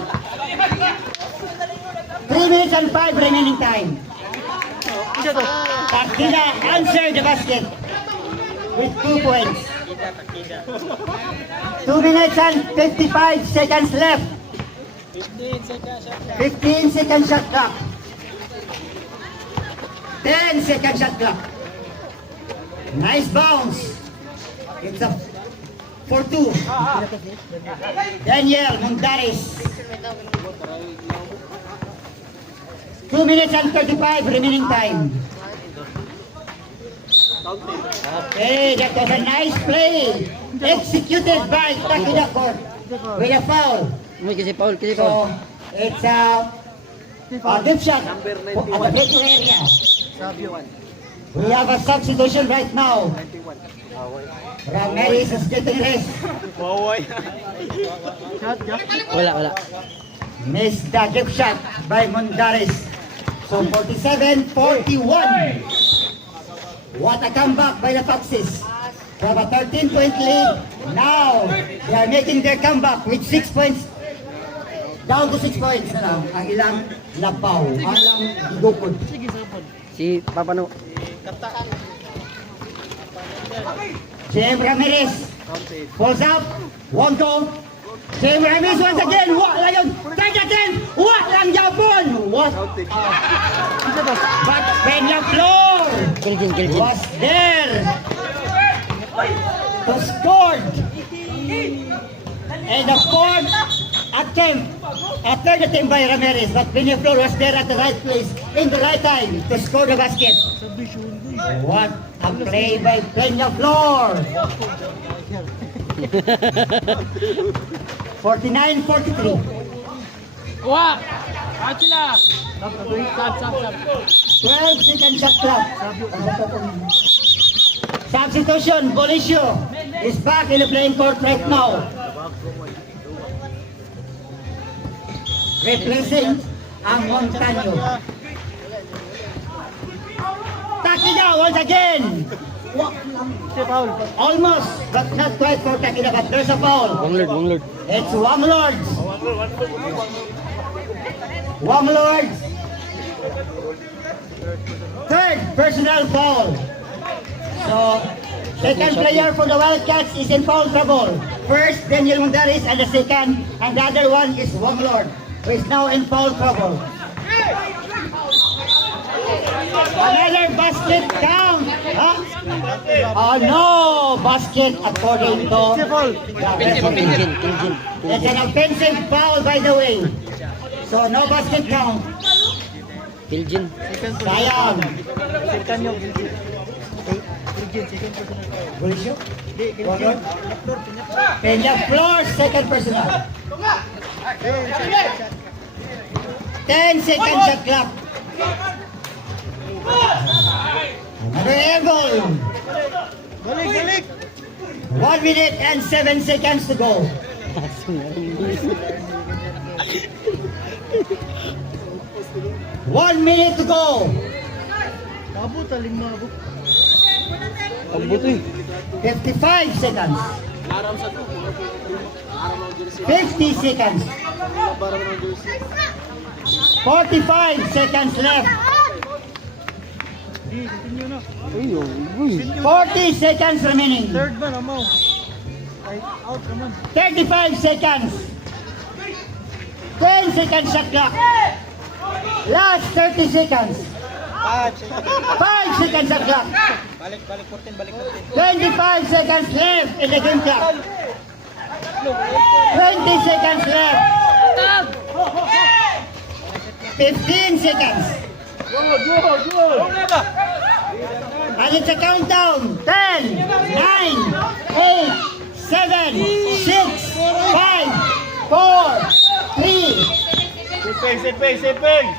3 minutes and 5 remaining time. Takida answered the basket with 2 points. 2 minutes and 55 seconds left. 15 second shot clock. 10 second shot clock. Nice bounce. It's a for 2. Daniel Mundaris. 2 minutes and 35 remaining time. Okay, that was a nice play executed by Takida Court with a foul. Mo kasi foul. So, it's a deep shot at the breaking area. We have a substitution right now. Ramirez is getting rest. Wala. Missed the deep shot by Mundaris. So 47-41. What a comeback by the Foxes. From a 13-point lead, now they are making their comeback with 6 points. Down to 6 points na lang ang ilang labaw, ang ilang gukod. Si Papano. Jem Ramirez pulls up, won't go. Jem Ramirez once again, lang yun, take it in, lang yapon. What? But Peñaflor Kilgin. was there to score. And the fourth attempt, a third attempt by Ramirez, but Peñaflor was there at the right place, in the right time to score the basket. What a play by Peñaflor. 49-43. 12 second shot clock. Substitution, Bolicio is back in the playing court right now. represent ang Montaño. Takida once again. Almost, but not quite for Takida, but there's a foul. Wang Lord. It's Wanglords. Wanglords. Third personal foul. So, second player for the Wildcats is in foul trouble. First, Daniel Mundaris, and the second, and the other one is Wanglord, who is now in foul trouble. Another basket count. Huh? Oh no, basket according to the referee. It's an offensive foul, by the way. So no basket count. Pilgin. Sayang. Gulsyo? Wanglord? Peña Flor, second personal. 10 seconds shot clock. Another air ball. 1 minute and 7 seconds to go. 1 minute to go. Abot eh. 55 seconds. 50 seconds. 45 seconds left. Uy, uy. 40 seconds remaining. Third man, amaw. Ay, out naman. 35 seconds. 10 seconds shot clock. Last 30 seconds. 5 seconds shot clock. Balik, 14, balik 14. 25 seconds left in the game clock. 20 seconds left. 15 seconds. And it's a countdown. 10, 9, 8, 7, 6, 5, 4, 3. Sipeng.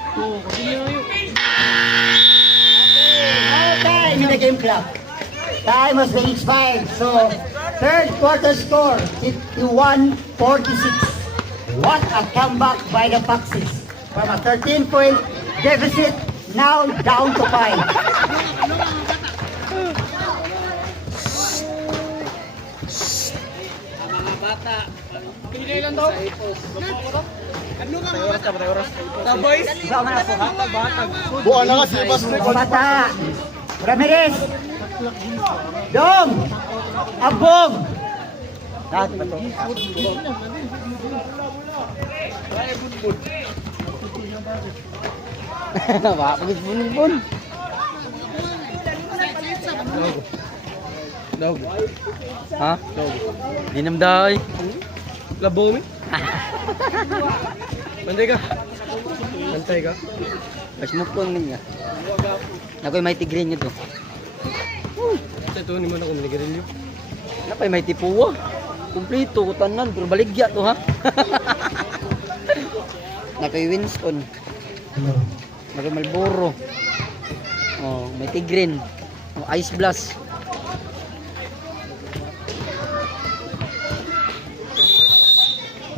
No time in the game clock. Time has been expired. So, third quarter score, 51-46. What a comeback by the Foxes. From a 13-point deficit, now down to 5. Buwan na kasi Mga bata, Ramirez, Dong, Abog. Lahat ba to? Pagkakabun. Dog. Ha? Dog. Dinamday. Labo mi? Bantay ka. Bantay ka. Mas mukong niya. Nakoy may tigrin nyo to. Ito ni mo na kung nagigrin nyo. Napay may tipuwa. Kumplito, kutanan. Pero baligya to ha. Nakoy Winston. Nakoy Malboro. Oh, may tigrin. Oh, Ice Blast.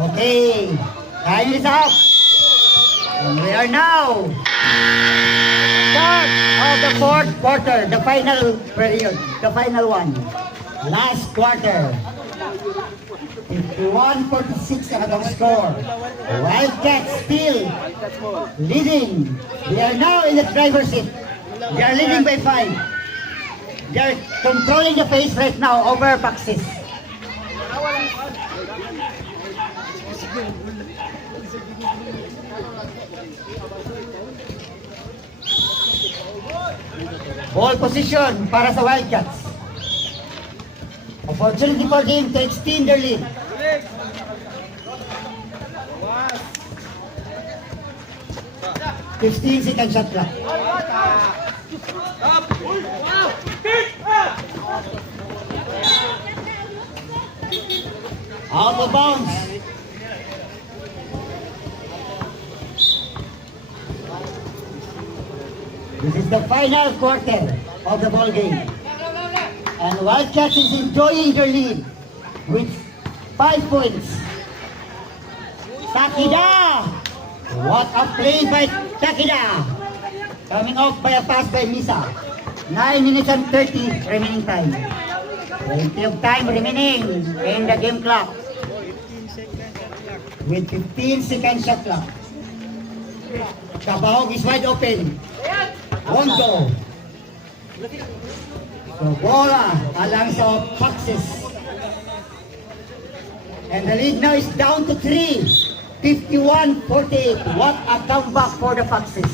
Okay, time is up. And we are now start of the fourth quarter, the final period, the final one. Last quarter. 51-46 ang score. Wildcats still leading. They are now in the driver's seat. They are leading by 5. They are controlling the pace right now over Foxes. Ball position para sa Wildcats. Opportunity for them to extend their lead. Fifteen second shot clock. Out of bounds. This is the final quarter of the ball game. And Wildcats is enjoying their lead with 5 points. Takida What a play by Takida. Coming off by a pass by Misa. 9 minutes and 30 remaining time. Plenty of time remaining in the game clock. With 15 seconds shot clock. Kabahog is wide open. Won't go. So bola alang sa Foxes. And the lead now is down to 3. 51-48. What a comeback for the Foxes.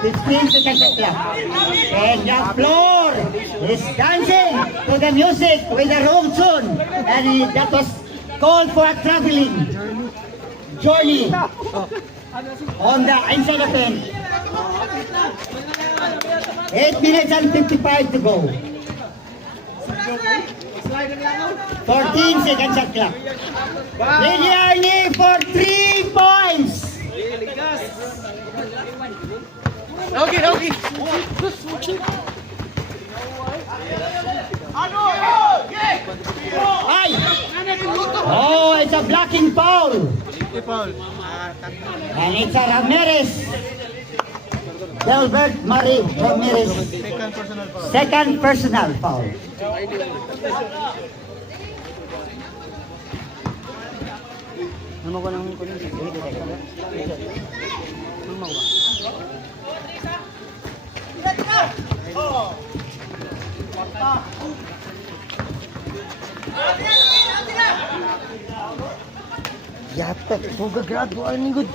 15 seconds shot clock. And the floor is dancing to the music with the room tune. And that was called for a traveling journey on the inside of pen. 8 minutes and 55 to go. 14 seconds shot clock. Lady Arnie for 3 points. Okay. Ay! Oh, it's a blocking foul. And it's a Ramirez. Delbert Marie Ramirez. Second personal foul. Ano ko nang kunin? Ano ba? Yata, huwag gradual ni good.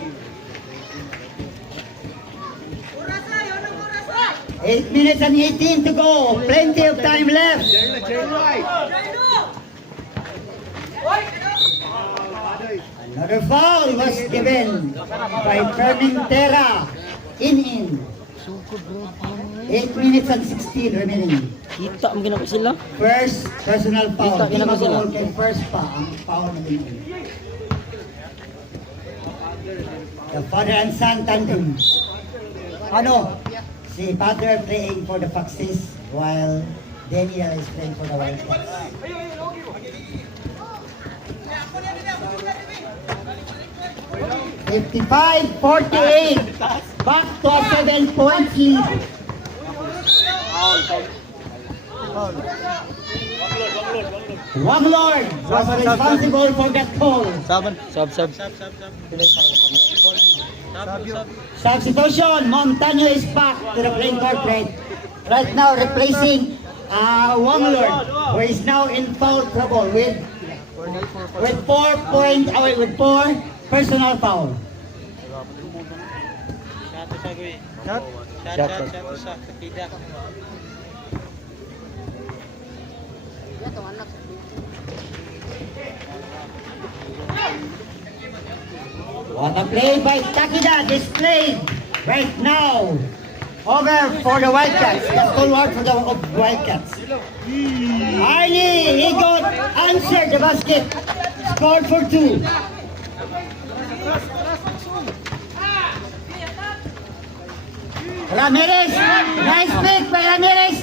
8 minutes and 18 to go. Plenty of time left. Another foul was given by Fermentera. In. 8 minutes and 16 remaining. Kita mo ginagawa sila. First personal foul. Kita ginagawa sila. First pa ang foul na din. The father and son tandem. Ano? Si father playing for the Foxes while Daniel is playing for the Wildcats. $55-48. Back to a 7-point lead. Wanglord was responsible for that goal. Sub. Substitution, Montano is back to the playing court right now replacing Wanglord, who is now in foul trouble with 4 personal foul. What a play by Takida displayed right now. Over for the Wildcats. The forward for the Wildcats. Arnie, he got answered the basket. Scored for 2. Ramirez, nice pick by Ramirez.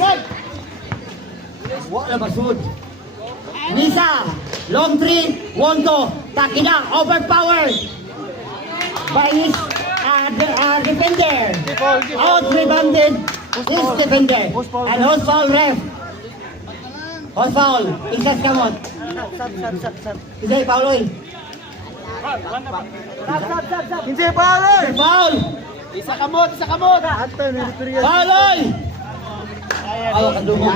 What a basud. Misa, long 3, won't go. Takida, overpowered by his defender. Out rebounded his defender. And who's foul ref? Who's foul? Isas kamot. Isay pauloy. Hindi pare! Foul! Isa kamot! Pauloy! Awa ka dumo.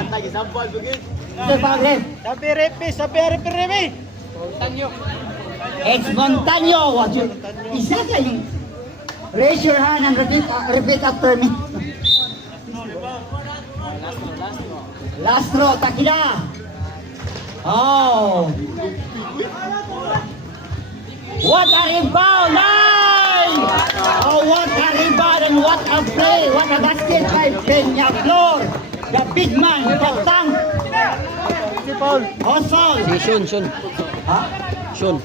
Isay foul ref. Sabi repi! It's Montano. What you? Isa kayo. Raise your hand and repeat after me. Last row, Takida. Oh. What a rebound! Nine! Oh, what a rebound and what a play! What a basket by Peñaflor! The big man, the tank. Oh, foul. Si Sean. Ha? Sean.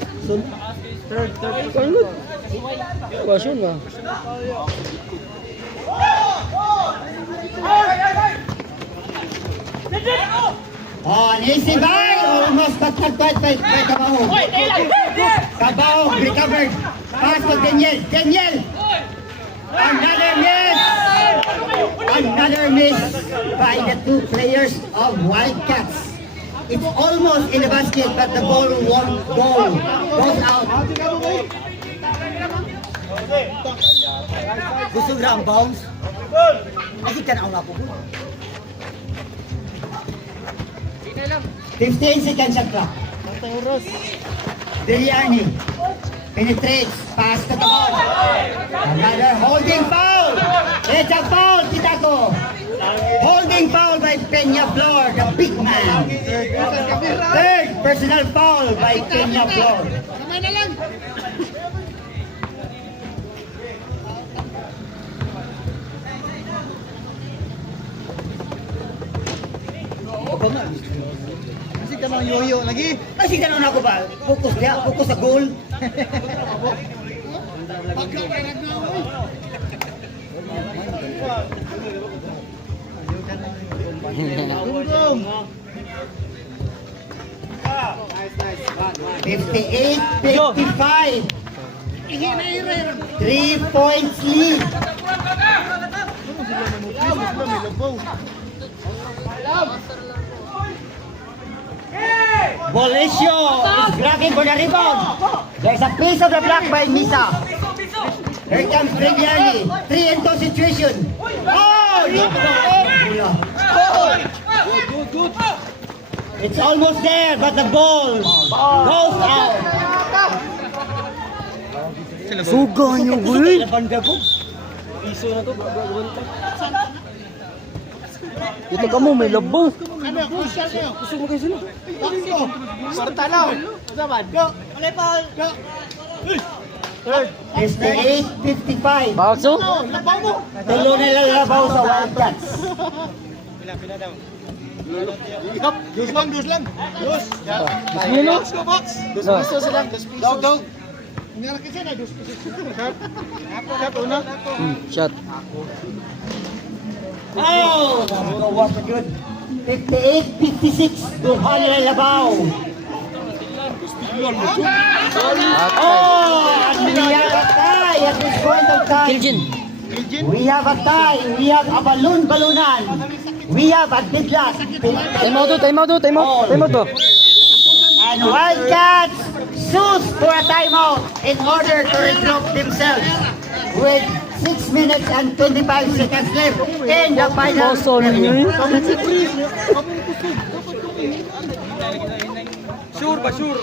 Third. Good. Wah, Sean ba? Oh, an easy buy. Almost got quite by Cabao. Cabao recovered. Pass to Daniel. Daniel. Another miss. Another miss by the two players of Wildcats. It's almost in the basket, but the ball won't go. Goes out. Gusto nila ang bounce? Ay, tanaw na po. 15 seconds shot clock. Deliani penetrates, pass to the ball. Another holding foul. It's a foul, Titaco. Holding foul by Peña Flor, the big man. Third personal foul by Peña Flor. Kasi ka mga yoyo lagi. Ay, sige na ako ba? Focus niya, focus sa goal. Gum-gum. 58-55. 3 points lead. Bolesio is grabbing for the rebound. There's a piece of the block by Misa. Here comes Brigiani. 3-2 situation. Oh! It's almost there, but the ball goes out. Suga nyo, boy. Iso na to, gagawin ko. Dito ka mo, may labaw. Gusto mo kayo sila? Sartalaw. Saban. Go. Malay pa. Go. It's the 8:55. Bakso? Labaw mo. Tulo na lalabaw sa Wildcats. Pila daw. Ikap. Dos lang. Dos. Mino? Box ko, box. Dos piso lang. Dog. Nangyari kasi na, dos piso. Shot, una. Shot. Oh! What a good. 58-56. Duhan na lalabaw. Oh! And we have a tie at this point of time. Kiljin. We have a tie. We have a balunan. We have a deadlock. Time out to. And Wildcats sues for a timeout in order to regroup themselves with 6 minutes and 25 seconds left in the final Boso period. Sure ba, sure?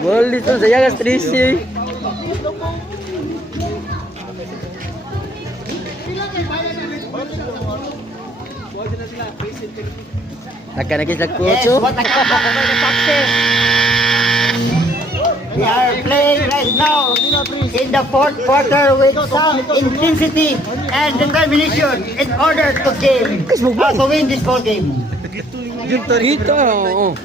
Gol dito, saya ka stressy. Nagkanagis Yes, nagkutso. what a comeback by the Foxes. They are playing right now in the fourth quarter with some intensity and determination in order to win this ball game. Dito, oo.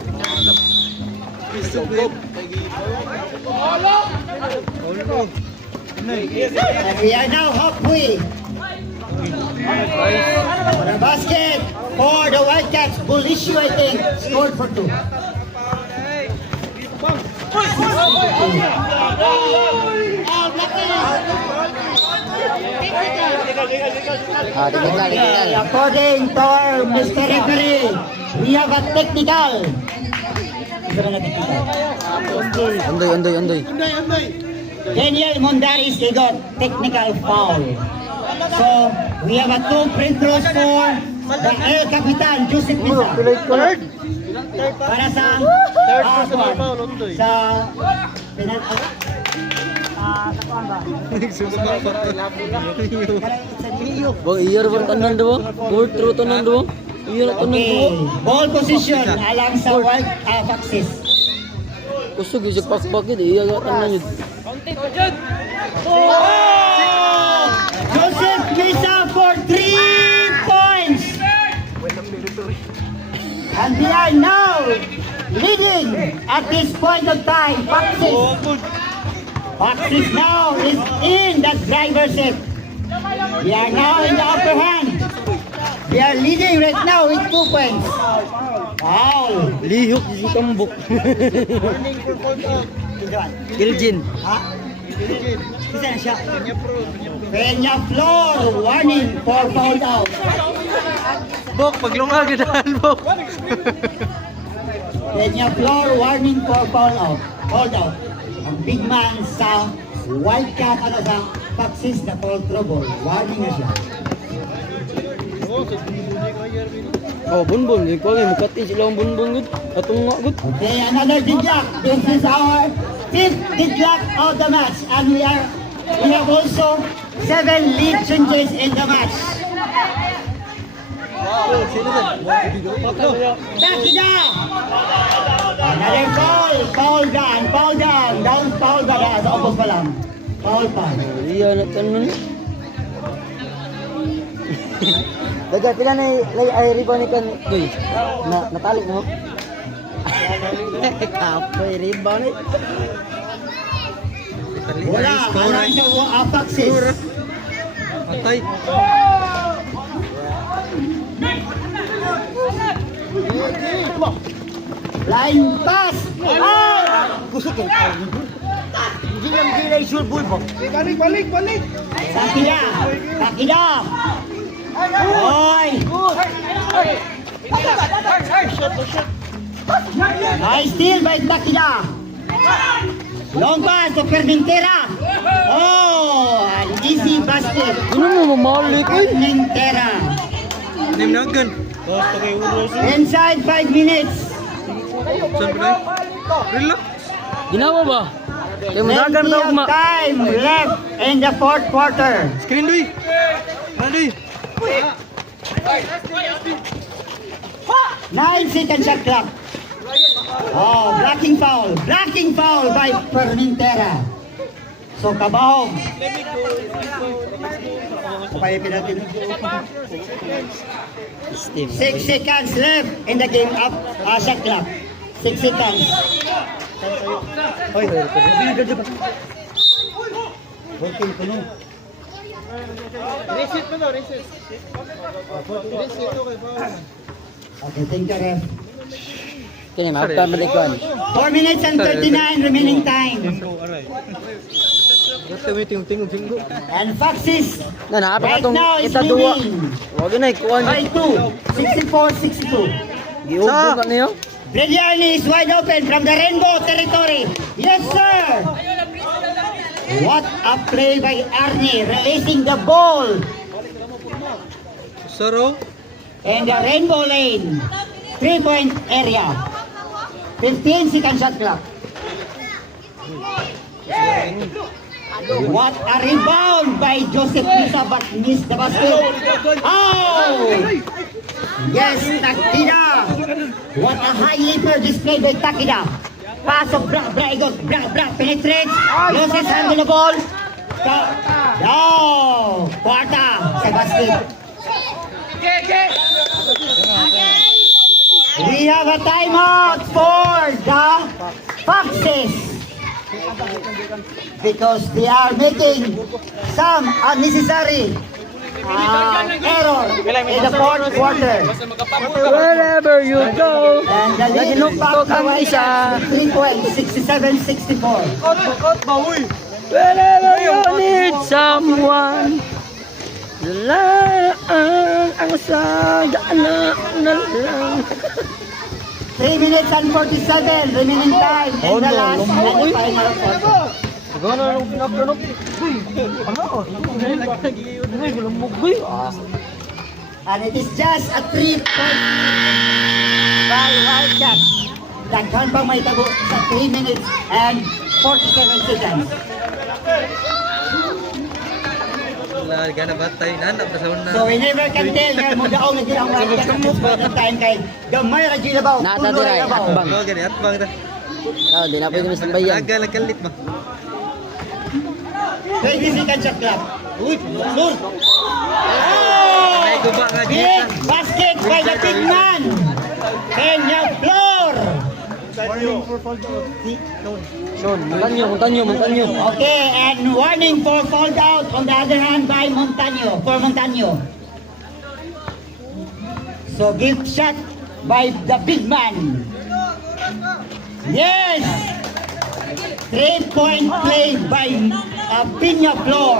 And we are now halfway. For the basket for the Wildcats, Bulisio, I think, scored for 2. According to our Mr. Referee, we have a technical. Andoy. Daniel Mondaris, they got technical foul. So, we have a 2 free throws for the El Capitan, Joseph Misa. Third. Para sa sa penalty. Bang iyar ba tanan do? Court through tanan do? Iyar tanan do. Okay, ball position alang sa Wild Foxes. Kusog yung pakpak yun, iyar tanan yun. Joseph Misa for 3 points. And they are now leading at this point of time. Foxes now is in the driver's seat. They are now in the upper hand. They are leading right now with 2 points. Foul. Lihok si Kambok. Warning for foul out. Giljin. Ha? Isa na siya. Peña Flor, warning for foul out. Bok, paglungag daan, Bok. Peña Flor, warning for foul out. Foul out. Ang big man sa Wildcat, ano sa Foxes na foul trouble. Warning na siya. Oh, bunbun. Yung ko mukati sila ang bunbun gud. Atong nga gud. Okay, another deadlock. This is our 5th deadlock of the match. And we have also 7 lead changes in the match. Takida! Another foul! Foul down! Down foul ba na? Sa opos pa lang. Foul pa. Iya na tanon. Daga pila na ay riba ni kan doy. Natali mo. Kapoy riba ni. Wala! Alam sa Foxes. Patay. Line pass! Ah! Hindi lang gila isul bulbo. Balik! Takida! Oy! Nice steal by Takida! Long pass to Fermentera! Oh! An easy basket! Ano mo mamalik eh? Fermentera! Nimnagan. Basta kay Uros. Inside 5 minutes! Saan ba na? Relax. Ginawa ba? Kaya madagan Plenty daw of time left in the 4th quarter. Screen doy. Nadi. 9 second shot clock. Oh, blocking foul by Fermentera. So, Kabahog. Okay, pinatid. Steam. 6 seconds left in the game up shot clock. 6 seconds. Hoy, okay, puno. Reset mo daw, reset. Reset to kay foul. Okay, thank you, ref. Kini maafta malikon. 4 minutes and 39 remaining time. Basta may tingog. And Foxes Na naa pa right katong now is kita duwa. leading Wag na ikuan. by 2, 64-62. Giubo ka niyo. Brediani is wide open from the Rainbow territory. Yes, sir. What a play by Arnie, releasing the ball Saro. in the Rainbow lane. 3-point area. 15 second shot clock. What a rebound by Joseph Pisa but missed the basket. Oh! Yes, Takida. What a high leaper display by Takida. Pass of Bra, penetrates. Loses handle the ball. Oh! Kwarta sa basket. We have a timeout for the Foxes because they are making some unnecessary error in the 4th quarter. Wherever you go. And the lead is back to isa. 3 points, 67-64. Wherever you need someone. Lalaan ang sadaan na lang. 3 minutes and 47 remaining time in the last and the final quarter. Gana nung pinaplanok. Uy, ano? Uy, gulamog, uy. And it is just a 3-point by Wildcat. Daghan pang may tago sa 3 minutes and 47 seconds. Wala gana batay na pa sa una. So we never can tell nga mo daw na ginang Wildcat at this point in time kay gamay ra gyud ba? Nata diray, atbang. Go gani atbang ta. Ah, di na pwede na sambayan. Aga lang kalit ba. 20 seconds shot clock. Uy, sul. May guba nga Big dito. basket by the big man. Peña Flor. Sean, Montaño. Okay, and warning for fouled out on the other hand by Montaño. For Montaño. So gift shot by the big man. Yes! 3-point play by Pina Flor.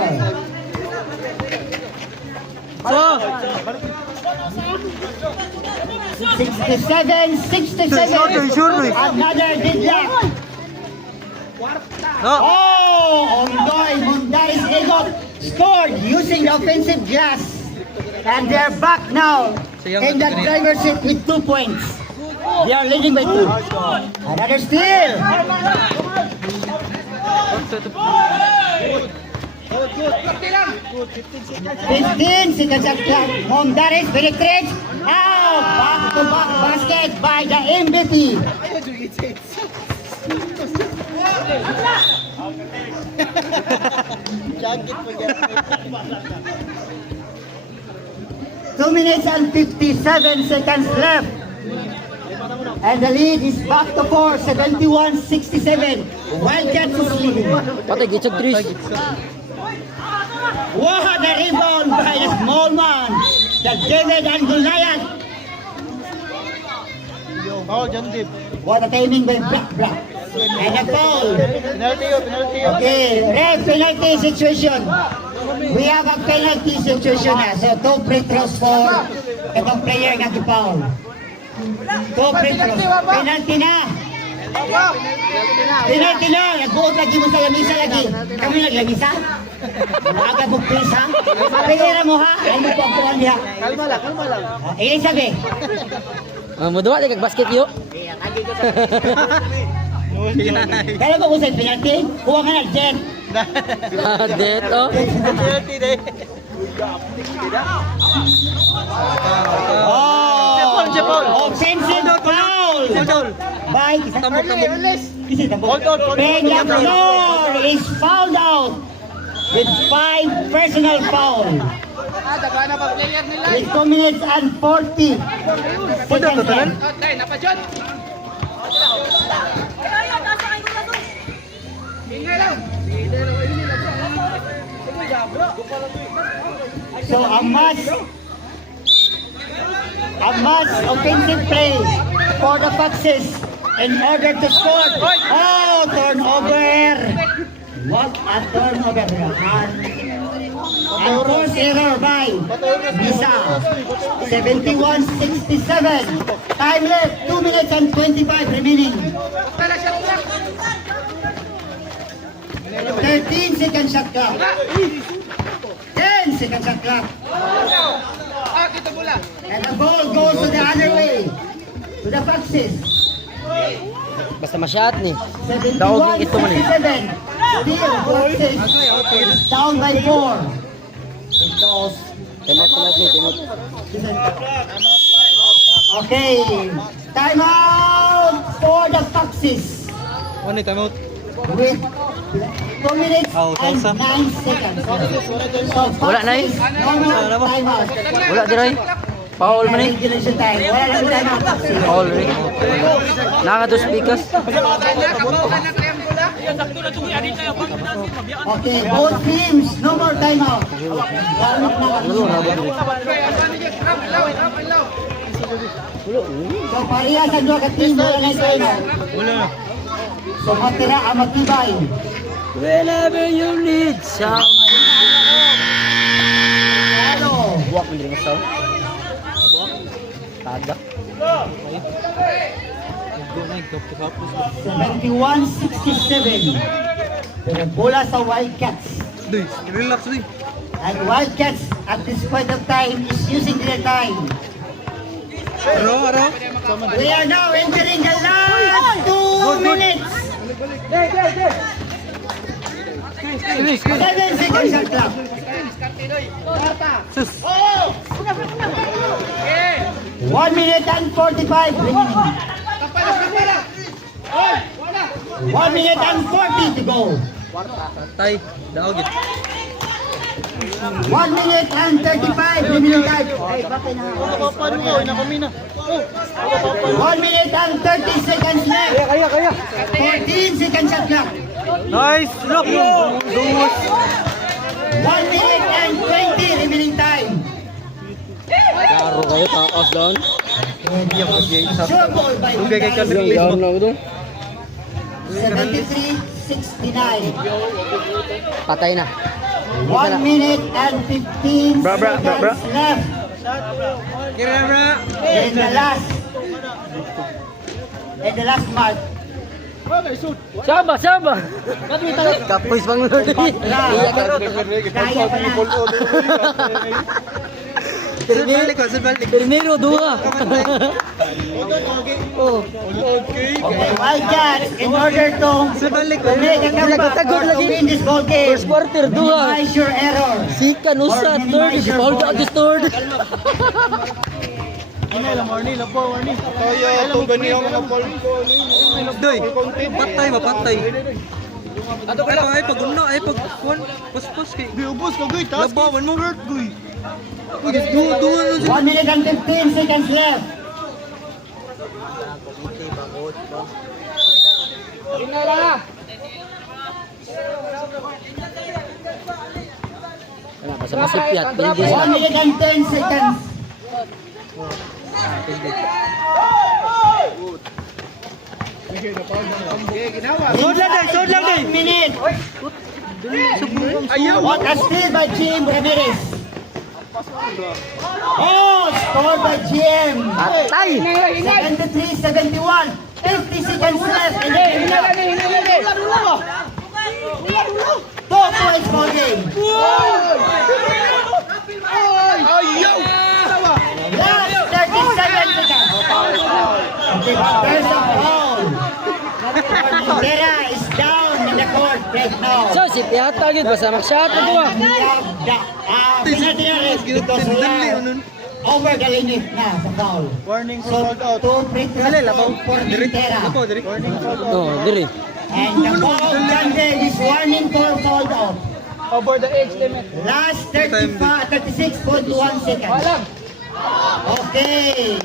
Oh! 67. Another deadlock. Oh, Ondoy Mundaris Egot scored using the offensive glass. And they're back now in the driver's seat with 2 points. They are leading by 2. Another steal. 15 seconds of clock. Mundaris penetrates. Oh, back-to-back basket by the MVP. Two minutes and 57 seconds left. And the lead is back to 4, 71-67. Wildcats is leading. Patay, gitsog Tris. What a rebound by the small man. The David and Goliath. Oh, John Deep. What a timing by Black. And a foul. Penalty. Okay, red penalty situation. We have a penalty situation na. So, 2 free throws for itong player na kipaul. 2 free throws. Penalty na. Penalty na. Nag-uot lagi mo sa lamisa lagi. Kami naglamisa? Maaga mo pisa? Pagkira mo ha? Ay mo po ang kuhan niya. Kalma lang. Ini sabi. Muduwa di kag basket yo. Kala ko kung sa'yo penalty? Kuha nga na, Jen. Deto. Penalty day. Oh! Jepol. Offensive foul! By Tambok. Hold on. Peña Flor is fouled out with 5 personal foul. With 2 minutes and 40 seconds left. So a mass offensive play for the Foxes in order to score. Oh, turnover! What a turnover! And force error by Bisa. 71-67. Time left, 2 minutes and 25 remaining. 13 second shot clock. 10 second shot clock. And the ball goes to the other way. To the Foxes. Basta masyat ni. Daog ni ito man eh. 71-67. Still, Foxes is down by 4. Timot. Okay. Time out for the Foxes. Ano time out? With 2 minutes and 9 seconds. So, Wala na eh. Foxes, time out. Wala di ray. Foul man eh. Regulation time. Wala lang time out. Foxes. Foul ray. Naka to speakers. Okay, both teams, no more timeout. So, parehas ang dua ka team, wala na timeout. So, matira ang matibay. Whenever you need some. Ano? Buwak mo din sa. Tada. 71-67. Pero bola sa Wildcats. Relax din. And Wildcats at this point of time is using their time. Aro. We are now entering the last 2 minutes. 7 seconds shot clock. 1 minute and 45 remaining. 1 minute and 40 to go. Tay, daog it. 1 minute and 35 remaining time. Paano ko? Inakamina. 1 minute and 30 seconds left. Kaya. 14 seconds shot clock. Nice. Look. 1 minute and 20 remaining time. Klaro kayo, takas doon. Sure ball by Yan lang doon. 73-69. Patay na. 1 minute and 15 seconds left. In the last mark. Saba! Kapoy pang lord. Iya ka. Kaya pa na. Primero, duha. Oh. Okay, Wildcats, in order to make a comeback or to win this ball game, First quarter, duha. minimize your error. Sika, nusa, third. Foul out this third. Kaya ito ganyan mga palko. Doy, patay mapatay. Ato ka lang ay pag uno ay pag kuan paspos kay Biubos ka, Guy. Taas labawan mo hurt guy. 1 minute and 15 seconds left. Wala, basta masipyat. 1 minute and 10 seconds. Sod lang day. 1 minute. What a steal by GM Ramirez. Oh, scored by GM. Patay! 73-71. 50 seconds left in the game. 2 points ball game. Last 30 seconds. There's a foul. Rivera is down in the court right now. So, si Piata yun. Basta mag-shot na duha. We have the penalty area because we are over the limit na sa foul. Warning So, for out. 2 free throws for Rivera. No, diri. And the ball Sunday is warning for foul out. Over the age limit. Last 36.1 seconds. Okay.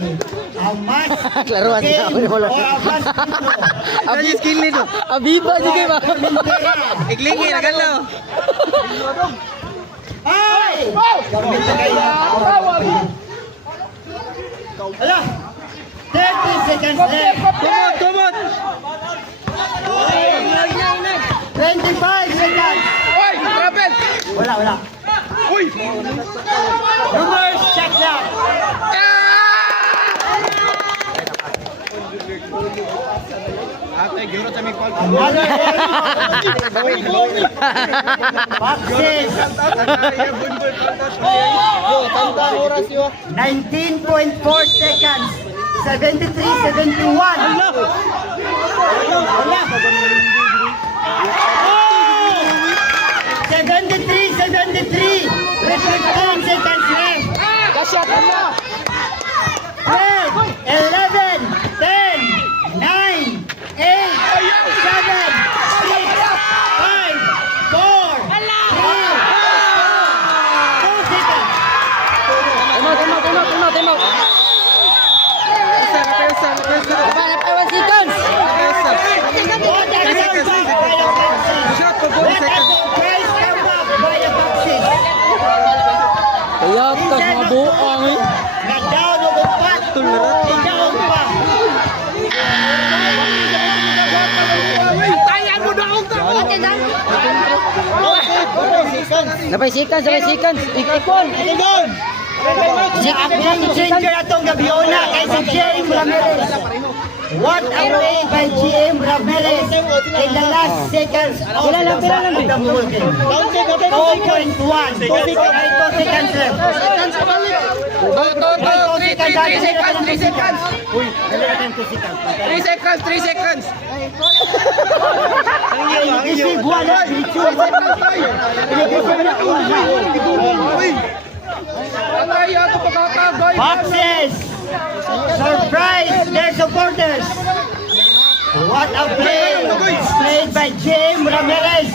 A match Klaruan niya. game or a match intro. Abi skill nito. Abiba niyo kayo ba? Rivera. Iglingi na galaw. Ay! Gamitin kayo. Ala! 30 seconds left. Tumot. 25 seconds. Wala. Numbers, check that. Another Boxes. 19.4 seconds. 73-71. Wala. 73-73. With 15 seconds left. 12, 11, 10, 9, 8, 7, 6, 5, 4, 3, 2 seconds. Time out. Napaiwan seconds. What a comeback by the Foxes. What a surprise comeback by the Foxes. Kaya tas mga buang eh. Na-down o upat. I-down pa. Napay seconds. Ikon. Si Abdul Ginger atong Gabiona kay si GM Ramirez. What a play by GM Ramirez in the last seconds of the ball game. 2.1. 2 seconds left. 3 seconds. Uy, dalawa tayong 2 seconds. 3 seconds. Inisig wala. Boxes! Surprise their supporters! What a play played by James Ramirez!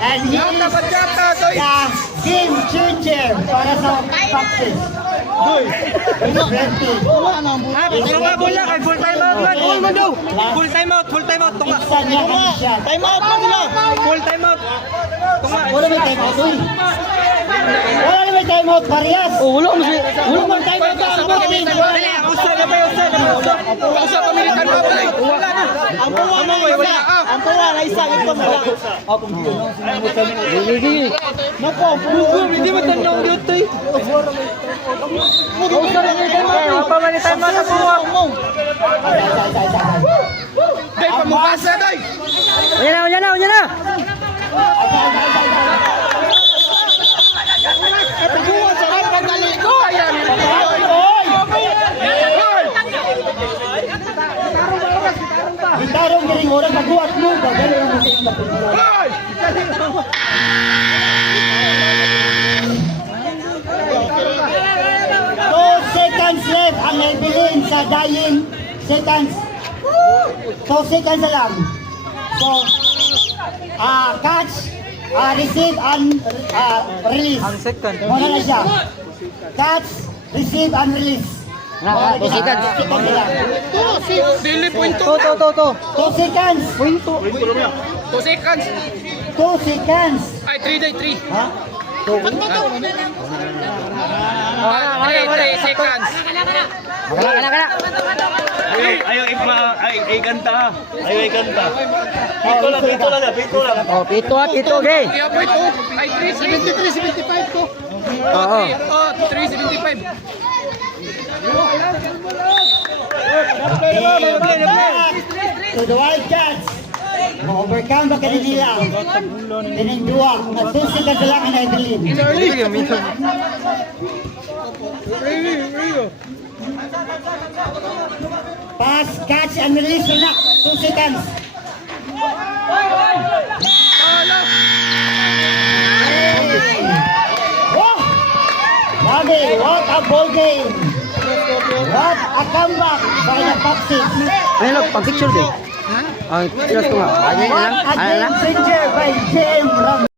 And he is the game changer para sa Boxes. He's ready. Bola kay full time out man. Full time out. Tunga. Iksan niya ang shot. Time out man nila. Full time out. Tunga. Wala may time out. Uy. Wala naman time out, parehas. Oh, wala mo si... Wala naman time out. Ang pawa na isa, ito na lang. Sige. Nako, bugo, hindi mo tanong dito eh. Apa man tayo mga tapuwa mo? Day, pamukasa, day! Yan na. Bugo sa mga pagaligo, ayan. Gitarong galing orang magbuhat mo. Gagano lang mo sa inyo. 2 seconds left ang Evelyn sa dying seconds. 2 seconds na lang. So, catch, receive, and release. Ang second. Muna na siya. Catch, receive, and release. Na, 2 seconds. 2 seconds na lang. Dili point To. 2 seconds. Punto. 2 seconds. 2 seconds. Ay, 3 day, 3. Ha? 3 seconds. Kana. Ayaw ikanta. Ayaw ikanta. Pito lang. Oh, pito, gay. Kaya point, ay 3, 73, 75 to. Oo. 375. To the Wildcats. Ma-overcome ba ka nila? Tinindua. Mas 2 seconds na lang ang Evelyn. Pass, catch, and release na. 2 seconds. Oh! Grabe, what a ball game! What a comeback by the Foxes! Ano, pang-picture din. Ang picture ko nga. Ano What lang? a game changer by JM Ram.